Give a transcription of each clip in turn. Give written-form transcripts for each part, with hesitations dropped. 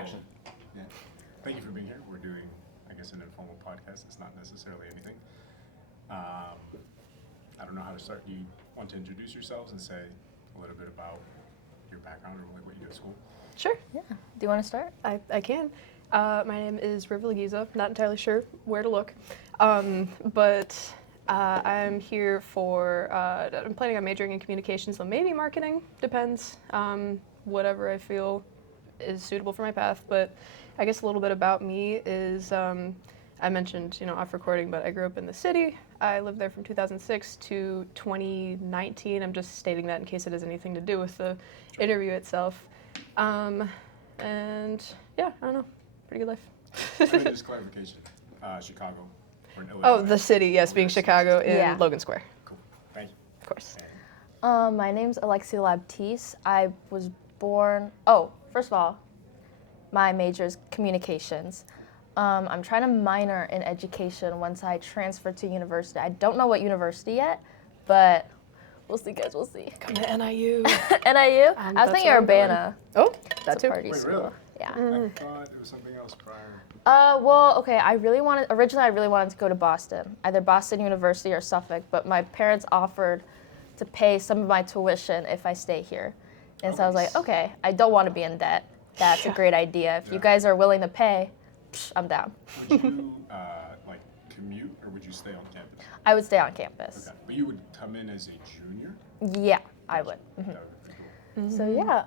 Action. Yeah. Thank you for being here. We're doing, I guess, an informal podcast. It's not necessarily anything. I don't know how to start. Do you want to introduce yourselves and say a little bit about your background or like what you do at school? Sure. Yeah. Do you want to start? I can. My name is River Lagiza. Not entirely sure where to look, but I'm here for. I'm planning on majoring in communications, so maybe marketing. Depends. Whatever I feel is suitable for my path. But I guess a little bit about me is I mentioned off recording, but I grew up in the city. I lived there from 2006 to 2019. I'm just stating that in case it has anything to do with the interview itself. And yeah, I don't know. Pretty good life. And then just clarification, Chicago or in Illinois. Oh, the city, yes, being Yes, Chicago yes, in Yeah. Logan Square, Cool. Thank you. of course. And My name's Alexia Labtise. I was born. First of all, my major is communications. I'm trying to minor in education once I transfer to university. I don't know what university yet, but we'll see, guys. We'll see. Come to NIU. NIU? I was That's thinking where I'm going. Urbana. Oh, It's that a too. party Wait, school. really? Yeah. I thought it was something else prior. Well, okay, originally I really wanted to go to Boston, either Boston University or Suffolk, but my parents offered to pay some of my tuition if I stay here. And so I was like, okay, I don't want to be in debt. That's a Yeah. great idea. If you Yeah. guys are willing to pay, I'm down. Would you like commute or would you stay on campus? I would stay on campus. Okay, but you would come in as a junior. Yeah, I would. That would be cool. So yeah,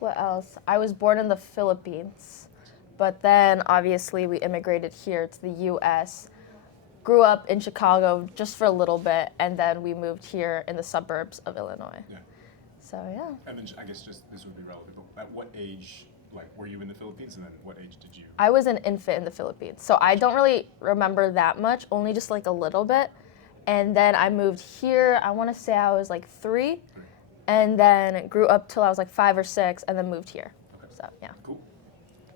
what else? I was born in the Philippines, but then obviously we immigrated here to the U.S. Grew up in Chicago just for a little bit, and then we moved here in the suburbs of Illinois. Yeah. So yeah. And then I guess just this would be relevant. But at what age, like, were you in the Philippines, and then what age did you? I was an infant in the Philippines, so I don't really remember that much, only just like a little bit. And then I moved here, I want to say I was like 3, and then grew up till I was like 5 or 6, and then moved here. Okay. So yeah. Cool.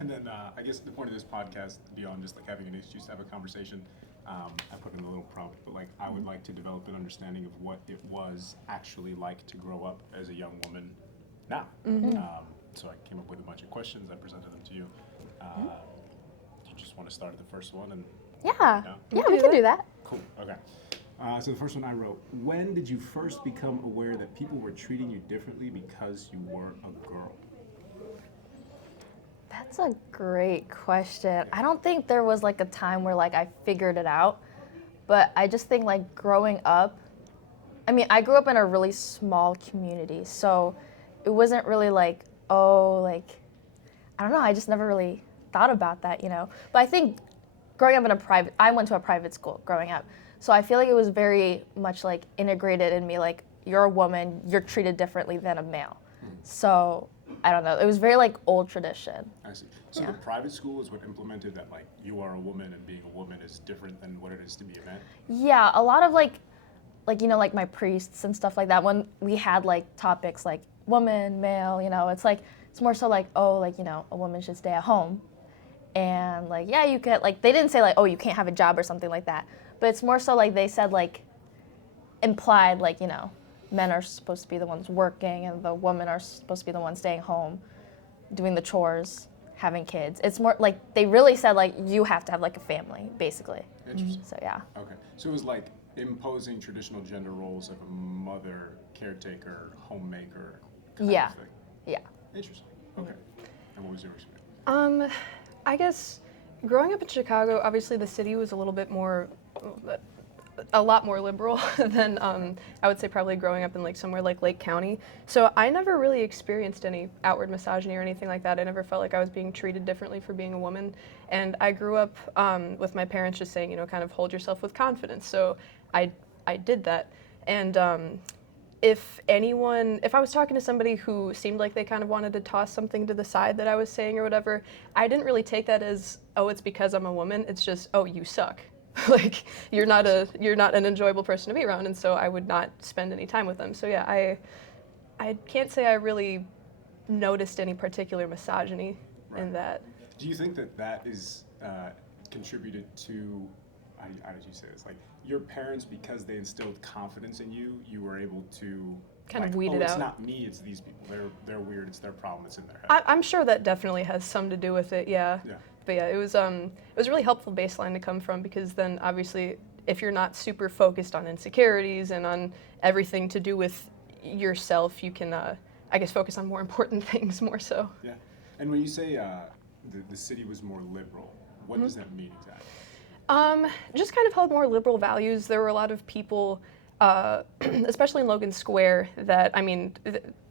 And then I guess the point of this podcast, beyond just like having an excuse to have a conversation, I put in a little prompt, but like I would like to develop an understanding of what it was actually like to grow up as a young woman now. So I came up with a bunch of questions. I presented them to you. Do you just want to start at the first one? And Yeah, Yeah. yeah, we can do that. Cool. Okay. So the first one I wrote: when did you first become aware that people were treating you differently because you were a girl? That's a great question. I don't think there was like a time where like I figured it out, but I just think like growing up, I mean, I grew up in a really small community, so it wasn't really like, oh, like, I don't know, I just never really thought about that, you know? But I think growing up I went to a private school growing up, so I feel like it was very much like integrated in me, like, you're a woman, you're treated differently than a male. So, I don't know, it was very like old tradition. I see. So Yeah. the private school is what implemented that, like, you are a woman and being a woman is different than what it is to be a man? Yeah, a lot of like like my priests and stuff like that, when we had like topics like woman, male, it's like, it's more so like, oh, like, a woman should stay at home. And like, yeah, you could, like, they didn't say like, oh, you can't have a job or something like that. But it's more so like they said like, implied like, men are supposed to be the ones working and the women are supposed to be the ones staying home, doing the chores, having kids. It's more like, they really said like, you have to have like a family, basically. Interesting. So yeah. Okay. So it was like imposing traditional gender roles of a mother, caretaker, homemaker kind Yeah. of thing. Yeah. Interesting. Okay. And what was your experience? I guess growing up in Chicago, obviously the city was a lot more liberal than I would say probably growing up in like somewhere like Lake County. So I never really experienced any outward misogyny or anything like that. I never felt like I was being treated differently for being a woman. And I grew up with my parents just saying, kind of hold yourself with confidence. So I did that. And if I was talking to somebody who seemed like they kind of wanted to toss something to the side that I was saying or whatever, I didn't really take that as, oh, it's because I'm a woman. It's just, oh, you suck. Like, you're not an enjoyable person to be around, and so I would not spend any time with them. So yeah, I can't say I really noticed any particular misogyny in that. Do you think that is contributed to, how did you say this? Like, your parents, because they instilled confidence in you, you were able to kind like, of weeded it's out. not me, it's these people. They're weird. It's their problem. It's in their head. I'm sure that definitely has some to do with it, yeah. Yeah. But yeah, it was a really helpful baseline to come from, because then obviously if you're not super focused on insecurities and on everything to do with yourself, you can I guess focus on more important things more so. Yeah. And when you say the city was more liberal, what does that mean exactly? Just kind of held more liberal values. There were a lot of people, especially in Logan Square, that, I mean,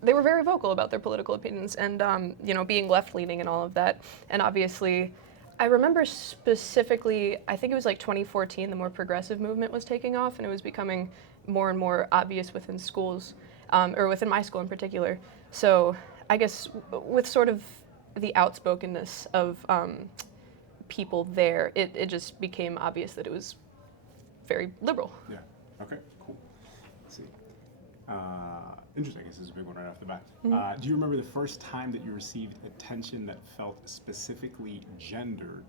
they were very vocal about their political opinions and, you know, being left-leaning and all of that. And obviously, I remember specifically, I think it was like 2014, the more progressive movement was taking off, and it was becoming more and more obvious within schools, or within my school in particular. So I guess with sort of the outspokenness of people there, it just became obvious that it was very liberal. Yeah. Okay. Cool. Let's see. Interesting. I guess this is a big one right off the bat. Do you remember the first time that you received attention that felt specifically gendered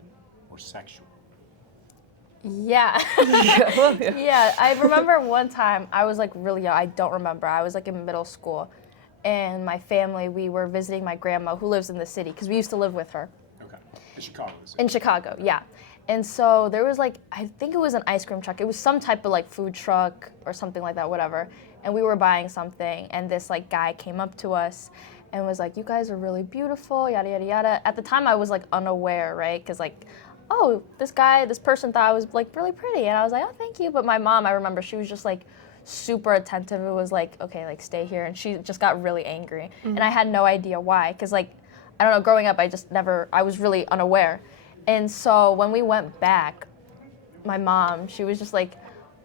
or sexual? Yeah. Yeah, I remember one time, I was like really young, I don't remember, I was like in middle school, and my family, we were visiting my grandma who lives in the city, because we used to live with her. Okay. In Chicago. Is it? In Chicago, yeah. And so there was like, I think it was an ice cream truck. It was some type of like food truck or something like that, whatever. And we were buying something, and this like guy came up to us and was like, "You guys are really beautiful, yada, yada, yada." At the time I was like unaware, right? Because like, oh, this person thought I was like really pretty. And I was like, "Oh, thank you." But my mom, I remember she was just like super attentive. It was like, "Okay, like stay here." And she just got really angry. And I had no idea why. Because like, I don't know, growing up, I was really unaware. And so when we went back, my mom, she was just like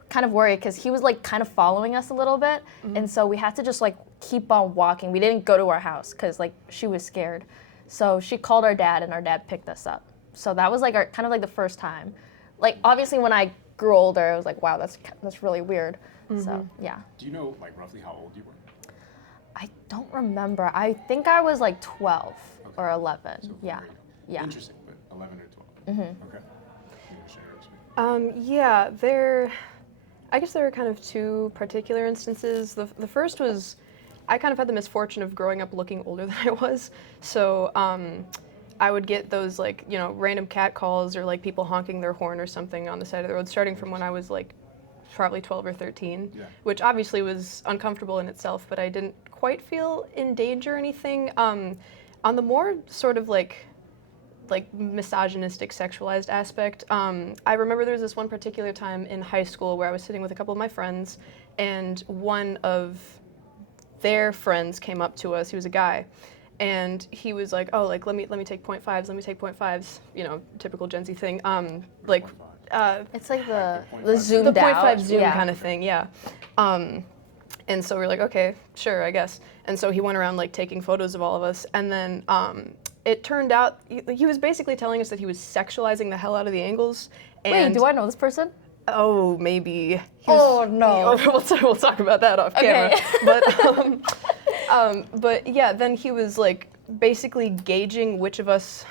kind of worried, because he was like kind of following us a little bit. And so we had to just like keep on walking. We didn't go to our house because like she was scared. So she called our dad, and our dad picked us up. So that was like our kind of like the first time. Like obviously when I grew older, I was like, wow, that's really weird. So yeah. Do you know like roughly how old you were? I don't remember. I think I was like 12 or 11. So Yeah. very young. Yeah. Interesting, but 11 or 12. Okay. You wanna share yours with me? Yeah, I guess there were kind of two particular instances. The first was, I kind of had the misfortune of growing up looking older than I was. So I would get those like, you know, random cat calls or like people honking their horn or something on the side of the road, starting from when I was like probably 12 or 13, Yeah. which obviously was uncomfortable in itself, but I didn't quite feel in danger or anything. On the more sort of like misogynistic, sexualized aspect, I remember there was this one particular time in high school where I was sitting with a couple of my friends, and one of their friends came up to us. He was a guy, and he was like, "Oh, like let me take 0.5s, let me take 0.5s," you know, typical Gen Z thing. Like, 0.5. It's like the the zoomed the 0.5 out. zoom yeah. kind of thing, yeah. And so we were like, okay, sure, I guess. And so he went around like taking photos of all of us, and then it turned out he was basically telling us that he was sexualizing the hell out of the angles. And Wait, do I know this person? Oh, maybe. Oh, no. We'll talk about that off camera. Okay. But yeah, then he was like basically gauging which of us,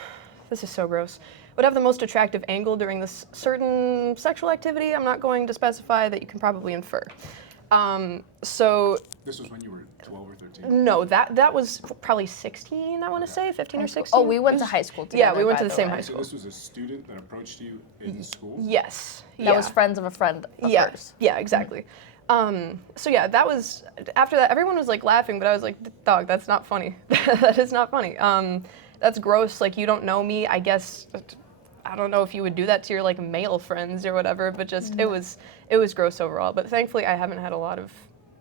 this is so gross, would have the most attractive angle during this certain sexual activity. I'm not going to specify, that you can probably infer. So This was when you were 12 or 13? no, that was probably 16, I want to say, 15 or 16. Oh, we went to high school together. Yeah, we went by to the same way. high So school. this was a student that approached you in the school? Yes. That was friends of a friend of hers. Yeah, exactly. So yeah, that was, after that, everyone was like laughing, but I was like, dog, that's not funny. That is not funny. That's gross, like you don't know me, I guess, I don't know if you would do that to your like male friends or whatever, but just, it was gross overall. But thankfully I haven't had a lot of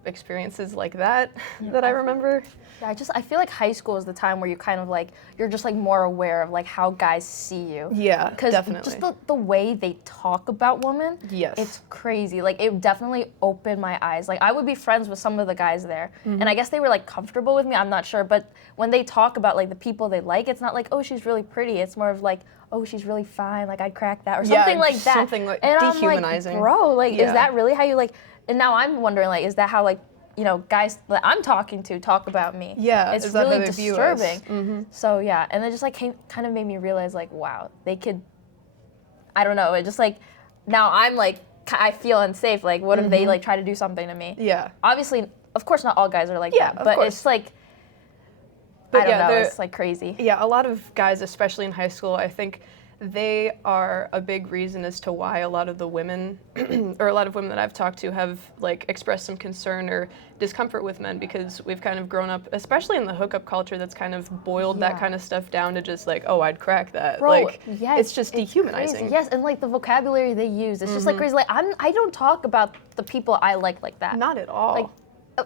experiences like that that I remember. Yeah, I feel like high school is the time where you kind of like, you're just like more aware of like how guys see you. Yeah, Because definitely. just the way they talk about women, Yes. it's crazy. Like it definitely opened my eyes. Like I would be friends with some of the guys there, and I guess they were like comfortable with me. I'm not sure, but when they talk about like the people they like, it's not like, oh, she's really pretty. It's more of like, oh, she's really fine. Like I'd crack that or Yeah, something like that. something like and dehumanizing. I'm like, bro, like Yeah. is that really how you like? And now I'm wondering like, is that how like, you know, guys that I'm talking to talk about me? Yeah, it's is that how really they view us? disturbing. So yeah, and it just like kind of made me realize like, wow, they could. I don't know. It just like now I'm like I feel unsafe. Like, what if they like try to do something to me? Yeah. Obviously, of course not all guys are like Yeah, that, of but course. it's like, But I don't yeah, know, they're- it's like crazy. Yeah, a lot of guys, especially in high school, I think they are a big reason as to why a lot of the women, or a lot of women that I've talked to, have like expressed some concern or discomfort with men, because we've kind of grown up, especially in the hookup culture, that's kind of boiled that Yeah. kind of stuff down to just like, oh, I'd crack that. Bro, like, yes, it's just dehumanizing. crazy. Yes, and like the vocabulary they use, it's just like crazy. Like I don't talk about the people I like that. Not at all. Like,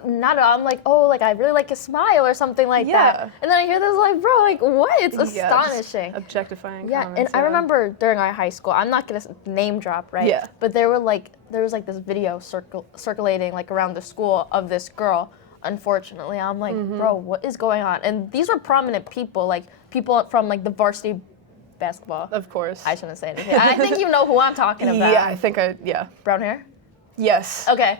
not at all. I'm like, oh, like I really like his smile or something like Yeah. that. And then I hear this, like, bro, like what? It's Yeah, just astonishing. objectifying Yeah, comments. and I remember during our high school, I'm not gonna name drop, right? Yeah. But there was like this video circulating like around the school of this girl. Unfortunately, I'm like, bro, what is going on? And these were prominent people, like people from like the varsity basketball. Of course. I shouldn't say anything. I think you know who I'm talking about. Yeah, I think yeah. Brown hair. Yes. Okay.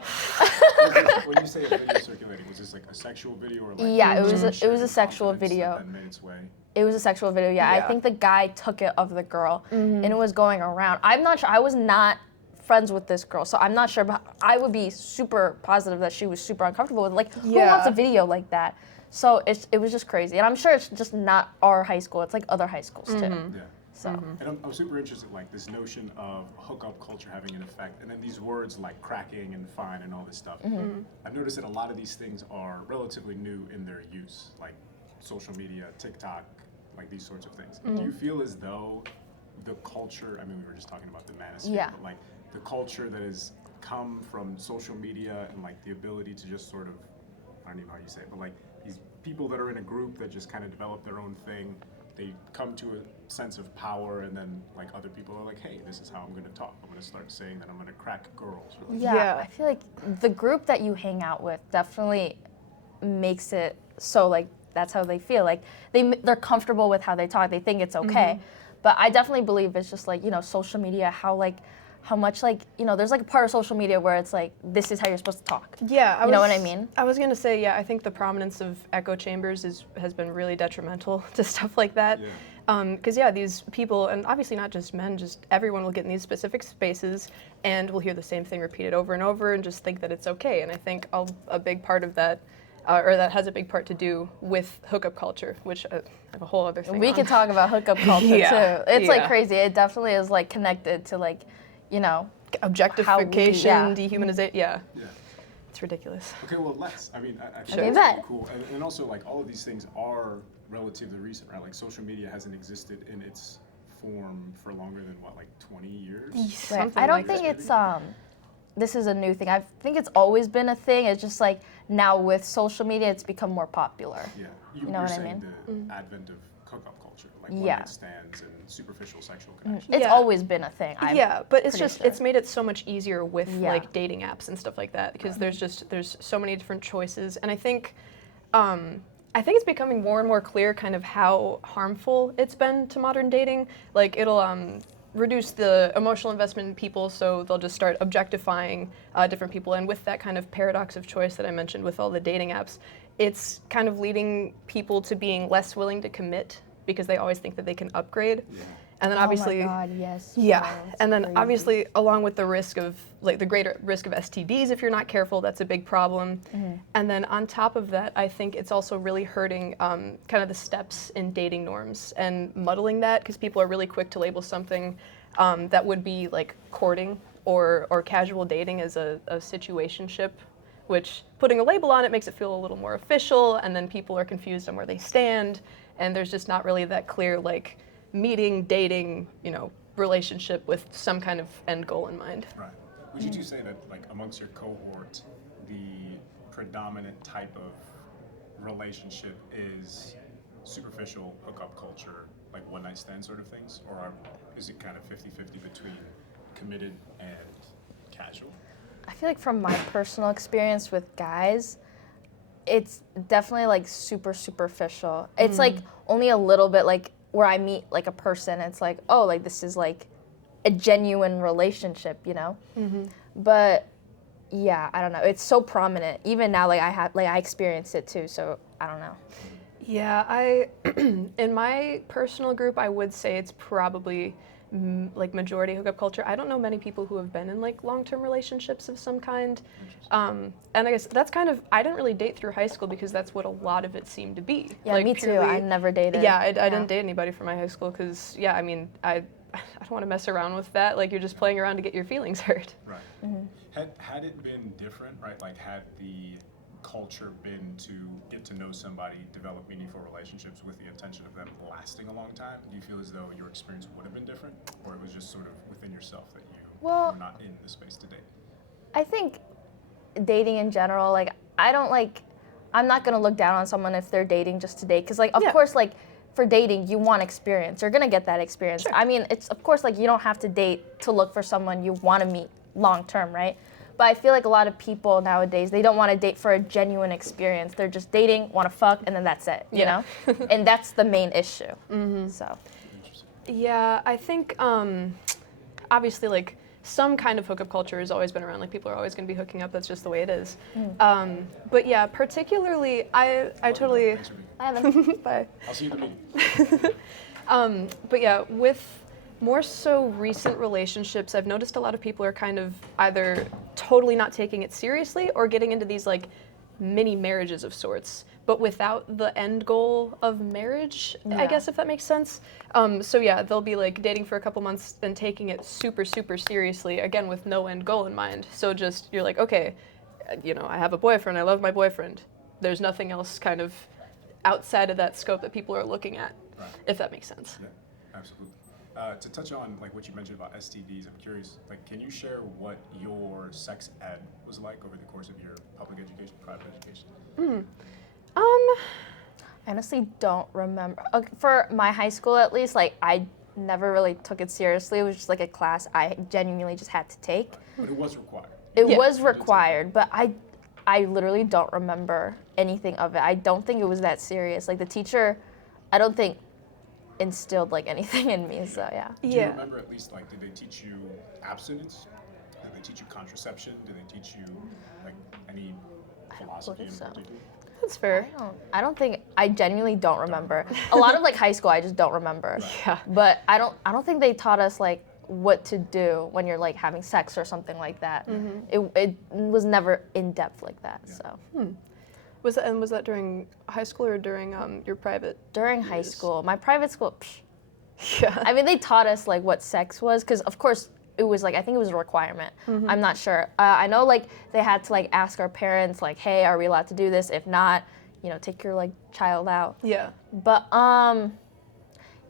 When you say a video circulating, was this like a sexual video or like? Yeah, it was someone a sharing sexual confidence video. That made its way. It was a sexual video, yeah. I Yeah. think the guy took it of the girl, and it was going around. I'm not sure. I was not friends with this girl, so I'm not sure. But I would be super positive that she was super uncomfortable with. Like, who wants a Yeah. video like that? So it was just crazy, and I'm sure it's just not our high school. It's like other high schools too. Yeah. So And I'm super interested, like this notion of hookup culture having an effect, and then these words like cracking and fine and all this stuff. I've noticed that a lot of these things are relatively new in their use, like social media, TikTok, like these sorts of things. Do you feel as though the culture? I mean, we were just talking about the manosphere, Yeah. but like the culture that has come from social media and like the ability to just sort of, I don't even know how you say it, but like these people that are in a group that just kind of develop their own thing. They come to a sense of power, and then like other people are like, "Hey, this is how I'm going to talk. I'm going to start saying that I'm going to crack girls." Or like, yeah, Yeah. I feel like the group that you hang out with definitely makes it so like that's how they feel. Like they're comfortable with how they talk. They think it's okay. But I definitely believe it's just like, you know, social media, how much like, you know, there's like a part of social media where it's like this is how you're supposed to talk. Yeah, You know what I mean? I was gonna say, yeah, I think the prominence of echo chambers has been really detrimental to stuff like that. Yeah. Because yeah, these people, and obviously not just men, just everyone will get in these specific spaces and will hear the same thing repeated over and over and just think that it's okay. And I think a big part of that, or that has a big part to do with hookup culture, which I have a whole other thing. We on. can talk about hookup culture Yeah, too. It's like yeah. crazy. It definitely is like connected to like, you know, Objectification, yeah. dehumanization. Yeah, Yeah. it's ridiculous. Okay, well, let's. I mean, I think Okay, that's bet. really cool, and also like all of these things are relatively recent, right? Like social media hasn't existed in its form for longer than what, like 20 years? right. Something I don't like think that. it's this is a new thing. I think it's always been a thing. It's just like now with social media it's become more popular. Yeah, know you're what I saying mean? the advent of hookup culture, like Yeah. one night stands and superficial sexual connections. It's Yeah. always been a thing. Yeah, but it's pretty just sure. it's made it so much easier with Yeah. like dating apps and stuff like that, because there's so many different choices, and I think it's becoming more and more clear kind of how harmful it's been to modern dating. Like it'll reduce the emotional investment in people, so they'll just start objectifying different people, and with that kind of paradox of choice that I mentioned with all the dating apps, it's kind of leading people to being less willing to commit because they always think that they can upgrade. And then obviously, oh my God, yes. yeah, bro, it's and then crazy. obviously, along with the risk of like the greater risk of STDs if you're not careful, that's a big problem. And then on top of that, I think it's also really hurting kind of the steps in dating norms and muddling that, because people are really quick to label something that would be like courting or casual dating as a situationship, which putting a label on it makes it feel a little more official, and then people are confused on where they stand, and there's just not really that clear like meeting, dating, you know, relationship with some kind of end goal in mind. Right. Would you two say that, like, amongst your cohort, the predominant type of relationship is superficial hookup culture, like one-night stand sort of things, or is it kind of 50-50 between committed and casual? I feel like from my personal experience with guys, it's definitely like super superficial. It's like only a little bit like where I meet like a person, it's like, oh, like this is like a genuine relationship, you know? But yeah, I don't know. It's so prominent. Even now, like I experience it too, so I don't know. Yeah, in my personal group, I would say it's probably like majority hookup culture. I don't know many people who have been in like long-term relationships of some kind. And I guess that's kind of, I didn't really date through high school because that's what a lot of it seemed to be. Yeah, like, me too. I never dated. Yeah, I didn't date anybody from my high school because, yeah, I mean, I don't want to mess around with that. Like, you're just playing around to get your feelings hurt. Right. Had it been different, right? Like, had the culture been to get to know somebody, develop meaningful relationships with the intention of them lasting a long time? Do you feel as though your experience would have been different, or it was just sort of within yourself that you were not in the space to date? I think dating in general, like, I'm not gonna look down on someone if they're dating just to date, because like, of course, like, for dating, you want experience. You're gonna get that experience. Sure. I mean, it's, of course, like, you don't have to date to look for someone you want to meet long term, right? But I feel like a lot of people nowadays, they don't want to date for a genuine experience. They're just dating, want to fuck, and then that's it, you know? And that's the main issue. So. Yeah, I think obviously like some kind of hookup culture has always been around. Like people are always going to be hooking up. That's just the way it is. But yeah, particularly I totally. Thanks for being here. I haven't. Bye. I'll see you at the meeting. But yeah, with more so recent relationships, I've noticed a lot of people are kind of either totally not taking it seriously or getting into these like mini marriages of sorts, but without the end goal of marriage, I guess, if that makes sense. So yeah, they'll be like dating for a couple months and taking it super, super seriously, again, with no end goal in mind. So just, you're like, okay, you know, I have a boyfriend, I love my boyfriend. There's nothing else kind of outside of that scope that people are looking at, if that makes sense. Yeah, absolutely. To touch on like what you mentioned about STDs, I'm curious, like, can you share what your sex ed was like over the course of your public education, private education? I honestly don't remember. Okay, for my high school, at least, like, I never really took it seriously. It was just like a class I genuinely just had to take. But it was required. It was required, but I literally don't remember anything of it. I don't think it was that serious. Like, the teacher, I don't think instilled like anything in me, so yeah. Do you remember at least, like, did they teach you abstinence? Did they teach you contraception? Did they teach you like any philosophy in so. particular? That's fair. I don't think, I genuinely don't remember. A lot of like high school I just don't remember. Yeah. But I don't think they taught us like what to do when you're like having sex or something like that. It was never in depth like that. So Was that during high school or during your private? during high school, my private school, Yeah. I mean, they taught us like what sex was, because of course it was like, I think it was a requirement. I'm not sure. I know like they had to like ask our parents like, hey, are we allowed to do this? If not, you know, take your like child out. Yeah. But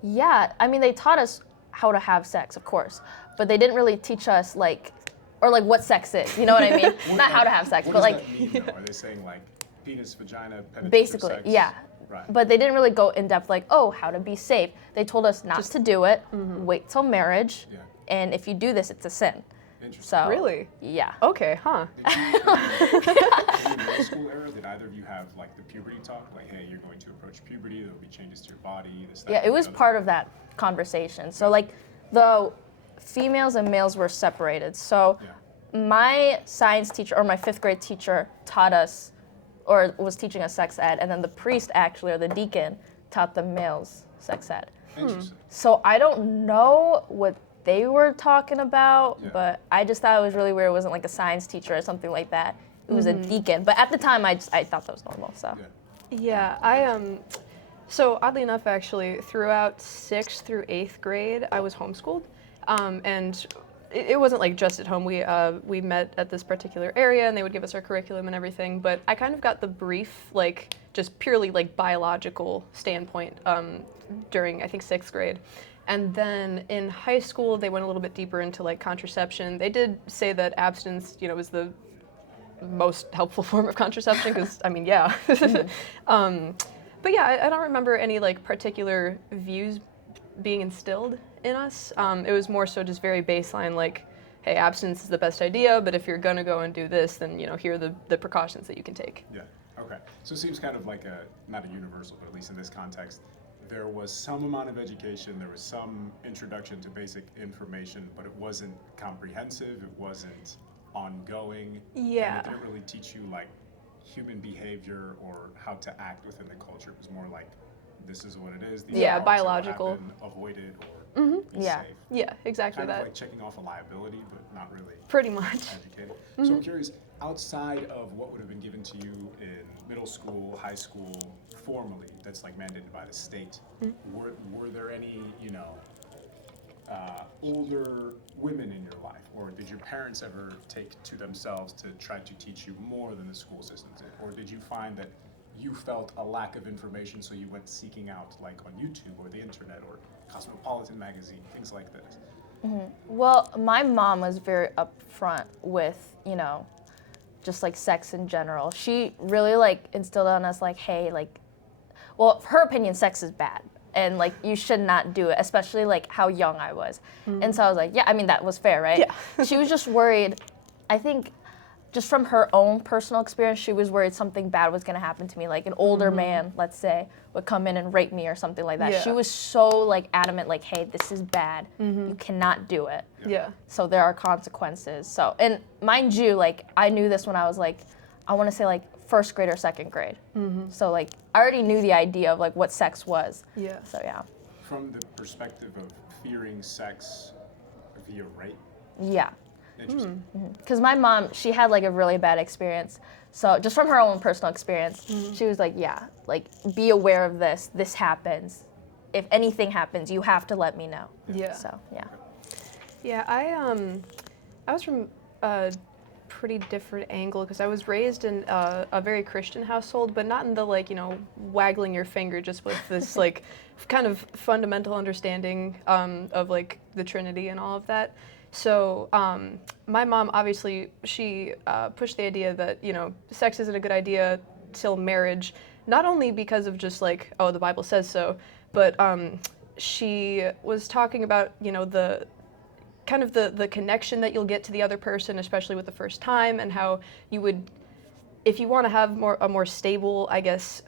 yeah, I mean, they taught us how to have sex, of course, but they didn't really teach us like, or like what sex is. You know what I mean? Not how to have sex, What but does like that mean, though? Are they saying like penis, vagina, penetrative basically, sex? yeah. Right. But they didn't really go in depth like, oh, how to be safe. They told us not to do it, wait till marriage, Yeah. and if you do this, it's a sin. Interesting. So Really? yeah. Okay, huh? Did you, in your middle school era, did either of you have like the puberty talk? Like, hey, you're going to approach puberty, there'll be changes to your body, this, that, Yeah, it and was the other. part of that conversation. So like the females and males were separated. So my science teacher or my 5th grade teacher taught us, or was teaching us sex ed, and then the priest actually, or the deacon, taught the males sex ed. Interesting. So I don't know what they were talking about, Yeah. but I just thought it was really weird. It wasn't like a science teacher or something like that. It was a deacon. But at the time, I thought that was normal. So Yeah. Yeah, so oddly enough, actually, throughout 6th through 8th grade, I was homeschooled, and it wasn't like just at home. We met at this particular area, and they would give us our curriculum and everything. But I kind of got the brief, like just purely like biological standpoint during I think 6th grade. And then in high school, they went a little bit deeper into like contraception. They did say that abstinence, you know, was the most helpful form of contraception because, I mean, yeah. But yeah, I don't remember any like particular views being instilled in us. It was more so just very baseline, like, hey, abstinence is the best idea, but if you're gonna go and do this, then, you know, here are the precautions that you can take. Yeah. Okay. So it seems kind of like not a universal, but at least in this context, there was some amount of education, there was some introduction to basic information, but it wasn't comprehensive, it wasn't ongoing. Yeah. And it didn't really teach you like human behavior or how to act within the culture. It was more like, this is what it is. These Yeah, are problems that will biological. happen, avoid it, or be Yeah. safe. Yeah, exactly Kind of that. like checking off a liability, but not really Pretty much. educated. So I'm curious, outside of what would have been given to you in middle school, high school, formally, that's like mandated by the state, were there any, older women in your life, or did your parents ever take to themselves to try to teach you more than the school system did, or did you find that you felt a lack of information, so you went seeking out, like on YouTube or the internet or Cosmopolitan magazine, things like this? Well, my mom was very upfront with, just like sex in general. She really like instilled on us like, hey, like, well, her opinion, sex is bad. And like you should not do it, especially like how young I was. And so I was like, yeah, I mean that was fair, right? Yeah. She was just worried, I think just from her own personal experience, she was worried something bad was gonna happen to me. Like an older man, let's say, would come in and rape me or something like that. Yeah. She was so like adamant, like, hey, this is bad. You cannot do it. Yeah. So there are consequences. So, and mind you, like I knew this when I was like, I wanna say like first grade or second grade. So like I already knew the idea of like what sex was. Yeah. So yeah. From the perspective of fearing sex via rape? Yeah. Interesting. Because my mom, she had like a really bad experience. So just from her own personal experience, she was like, yeah, like be aware of this. This happens. If anything happens, you have to let me know. Yeah. So yeah. Yeah, I was from a pretty different angle because I was raised in a very Christian household, but not in the like, waggling your finger, just with this like kind of fundamental understanding of like the Trinity and all of that. So my mom, obviously, she pushed the idea that, sex isn't a good idea till marriage, not only because of just like, oh, the Bible says so, but she was talking about, the kind of the connection that you'll get to the other person, especially with the first time, and how you would, if you want to have a more stable, I guess,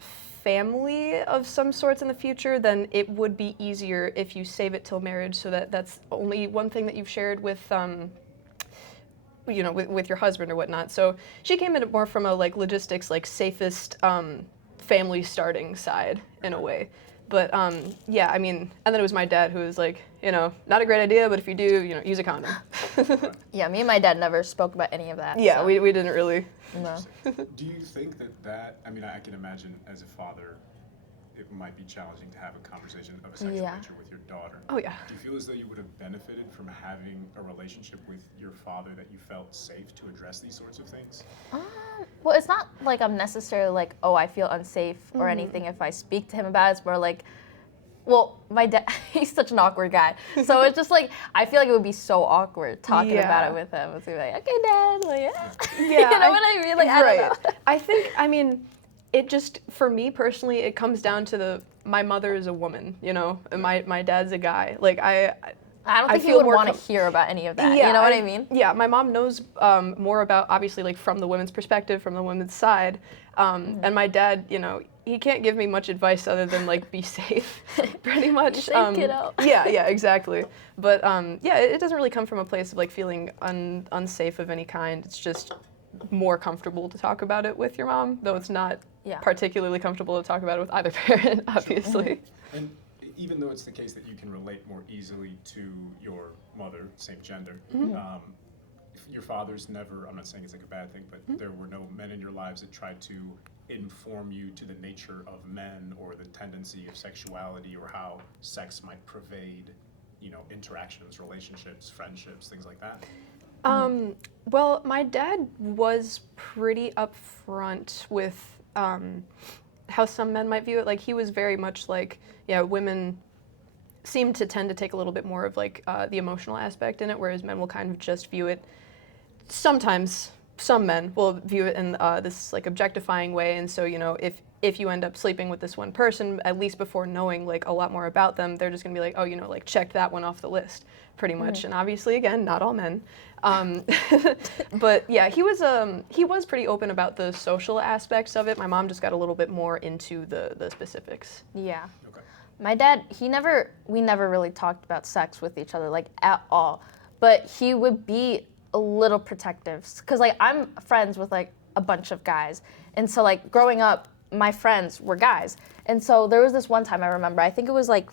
family of some sorts in the future, then it would be easier if you save it till marriage, so that that's only one thing that you've shared with with your husband or whatnot. So she came in more from a like logistics, like safest family starting side in a way. But yeah, I mean, and then it was my dad who was like, not a great idea, but if you do, use a condom. Yeah, me and my dad never spoke about any of that. Yeah, so. we didn't really. No. Do you think that, I mean, I can imagine as a father, it might be challenging to have a conversation of a sexual Yeah. nature with your daughter. Oh yeah. Do you feel as though you would have benefited from having a relationship with your father that you felt safe to address these sorts of things? Well, it's not like I'm necessarily like, oh, I feel unsafe or anything if I speak to him about it. It's more like, well, my dad, he's such an awkward guy. So it's just like, I feel like it would be so awkward talking about Yeah. it with him. It's gonna be like, okay, Dad, like, yeah. Yeah, you know what I mean? Like, I don't know. I think, I mean, it just, for me personally, it comes down to my mother is a woman, and my dad's a guy. Like, I don't I think he feel would more want to hear about any of that. yeah, You know what I mean? Yeah, my mom knows more about, obviously, like, from the women's perspective, from the women's side. And my dad, he can't give me much advice other than, like, be safe, pretty much. Be safe, kiddo. Yeah, exactly. But, yeah, it doesn't really come from a place of, like, feeling unsafe of any kind. It's just more comfortable to talk about it with your mom, though it's not Yeah. particularly comfortable to talk about it with either parent, obviously. And even though it's the case that you can relate more easily to your mother, same gender, if your father's never, I'm not saying it's like a bad thing, but there were no men in your lives that tried to inform you to the nature of men or the tendency of sexuality or how sex might pervade, interactions, relationships, friendships, things like that? Well, my dad was pretty upfront with how some men might view it. Like, he was very much like, yeah, women seem to tend to take a little bit more of like the emotional aspect in it, whereas men will kind of just view it. Sometimes some men will view it in this like objectifying way, and so if you end up sleeping with this one person, at least before knowing like a lot more about them, they're just gonna be like, oh, like check that one off the list, pretty much. And obviously, again, not all men. But yeah, he was pretty open about the social aspects of it. My mom just got a little bit more into the specifics. Yeah. Okay. My dad, we never really talked about sex with each other, like, at all. But he would be a little protective. Because, like, I'm friends with, like, a bunch of guys. And so, like, growing up, my friends were guys. And so there was this one time I remember, I think it was, like,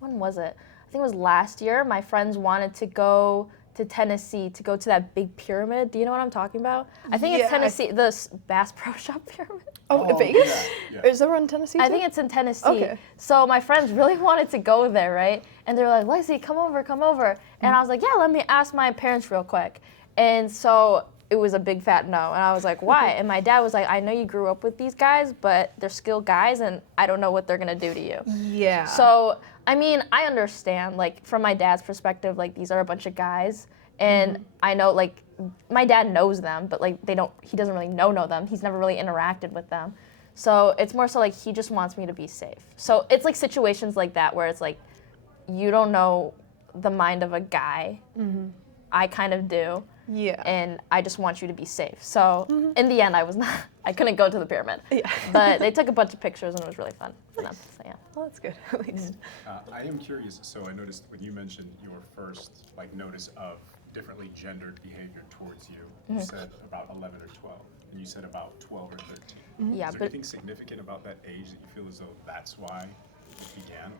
when was it? think it was last year, my friends wanted to go to Tennessee to go to that big pyramid. Do you know what I'm talking about? I think Yeah, it's Tennessee, the Bass Pro Shop pyramid. Oh, Vegas? yeah, yeah. Is there one in Tennessee I too? think it's in Tennessee. Okay. So my friends really wanted to go there, right? And they're like, Lexi, come over, come over. And I was like, yeah, let me ask my parents real quick. And so it was a big fat no. And I was like, why? And my dad was like, I know you grew up with these guys, but they're skilled guys and I don't know what they're gonna do to you. Yeah. So, I mean, I understand, like, from my dad's perspective, like, these are a bunch of guys. And I know, like, my dad knows them, but, like, he doesn't really know them. He's never really interacted with them. So it's more so, like, he just wants me to be safe. So it's, like, situations like that where it's, like, you don't know the mind of a guy. I kind of do. Yeah. And I just want you to be safe. So in the end, I couldn't go to the pyramid. Yeah. But they took a bunch of pictures and it was really fun for them. So yeah. Well, that's good, at least. I am curious, so I noticed when you mentioned your first notice of differently gendered behavior towards you, you said about 11 or 12, and you said about 12 or 13. Yeah, Is there but anything significant about that age that you feel as though that's why it began?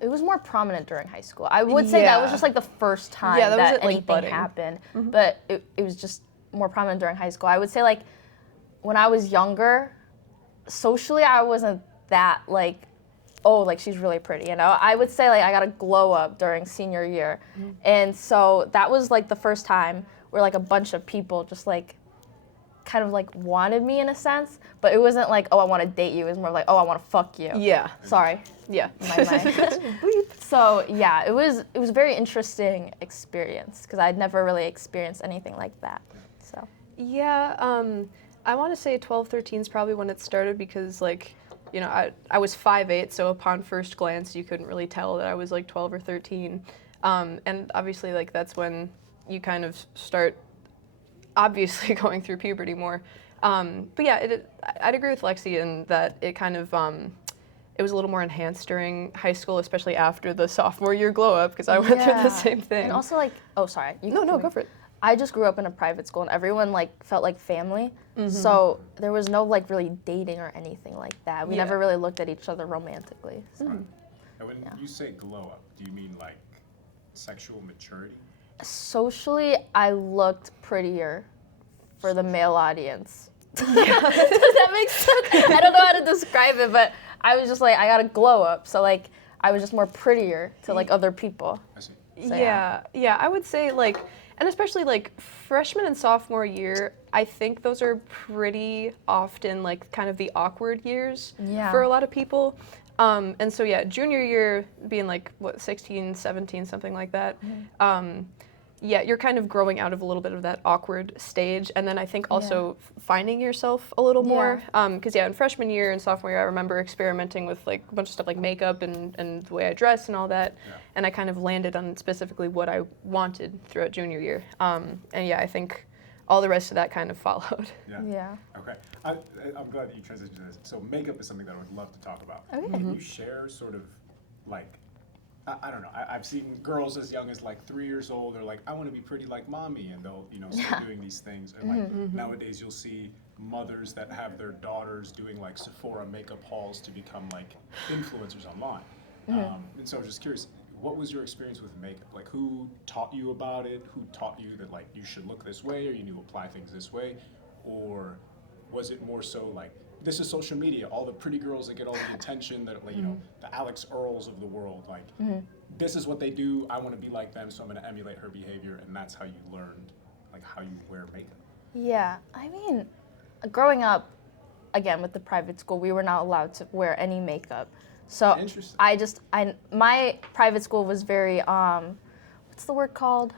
it was more prominent during high school. I would say that was Yeah. just like the first time Yeah, that was that it, like, anything budding. happened. But it was just more prominent during high school. I would say like when I was younger, socially I wasn't that like, oh, like she's really pretty, you know? I would say like I got a glow up during senior year. And so that was like the first time where like a bunch of people just like kind of like wanted me in a sense, but it wasn't like, oh, I want to date you. It was more like, oh, I want to fuck you. Yeah. Sorry. Yeah. My So yeah, it was a very interesting experience because I'd never really experienced anything like that. So Yeah, I want to say 12, 13 is probably when it started because, like, you know, I was 5'8", so upon first glance, you couldn't really tell that I was, like, 12 or 13. And obviously, like, that's when you kind of start, obviously, going through puberty more. But yeah, I'd agree with Lexi in that it kind of, it was a little more enhanced during high school, especially after the sophomore year glow up, because I went through the same thing. And also like, oh, sorry. No, go for it. I just grew up in a private school and everyone like felt like family. So there was no like really dating or anything like that. We Yeah. never really looked at each other romantically. So. And when you say glow up, do you mean like sexual maturity? Socially, I looked prettier for the male audience. Does that make sense? I don't know how to describe it, but I was just like, I got a glow up. So like, I was just more prettier to like other people. I see. So, Yeah, I would say like, and especially like freshman and sophomore year, I think those are pretty often like kind of the awkward years Yeah. for a lot of people. And so yeah, junior year being like, what, 16, 17, something like that. Yeah, you're kind of growing out of a little bit of that awkward stage. And then I think also finding yourself a little more. Because in freshman year and sophomore year, I remember experimenting with like a bunch of stuff like makeup and the way I dress and all that. Yeah. And I kind of landed on specifically what I wanted throughout junior year. And yeah, I think all the rest of that kind of followed. Yeah. Okay. I'm glad that you transitioned to this. So makeup is something that I would love to talk about. Okay. Can you share sort of like, I don't know, I've seen girls as young as like 3 years old, they're like, I want to be pretty like mommy, and they'll, start doing these things. And like nowadays you'll see mothers that have their daughters doing like Sephora makeup hauls to become like influencers online. And so I was just curious, what was your experience with makeup? Like who taught you about it? Who taught you that like you should look this way or you need to apply things this way? Or was it more so like, this is social media, all the pretty girls that get all the attention, that like, the Alex Earls of the world, like this is what they do, I want to be like them, so I'm going to emulate her behavior, and that's how you learned like how you wear makeup. Yeah, I mean, growing up, again, with the private school, we were not allowed to wear any makeup. So Interesting. my private school was very, what's the word called?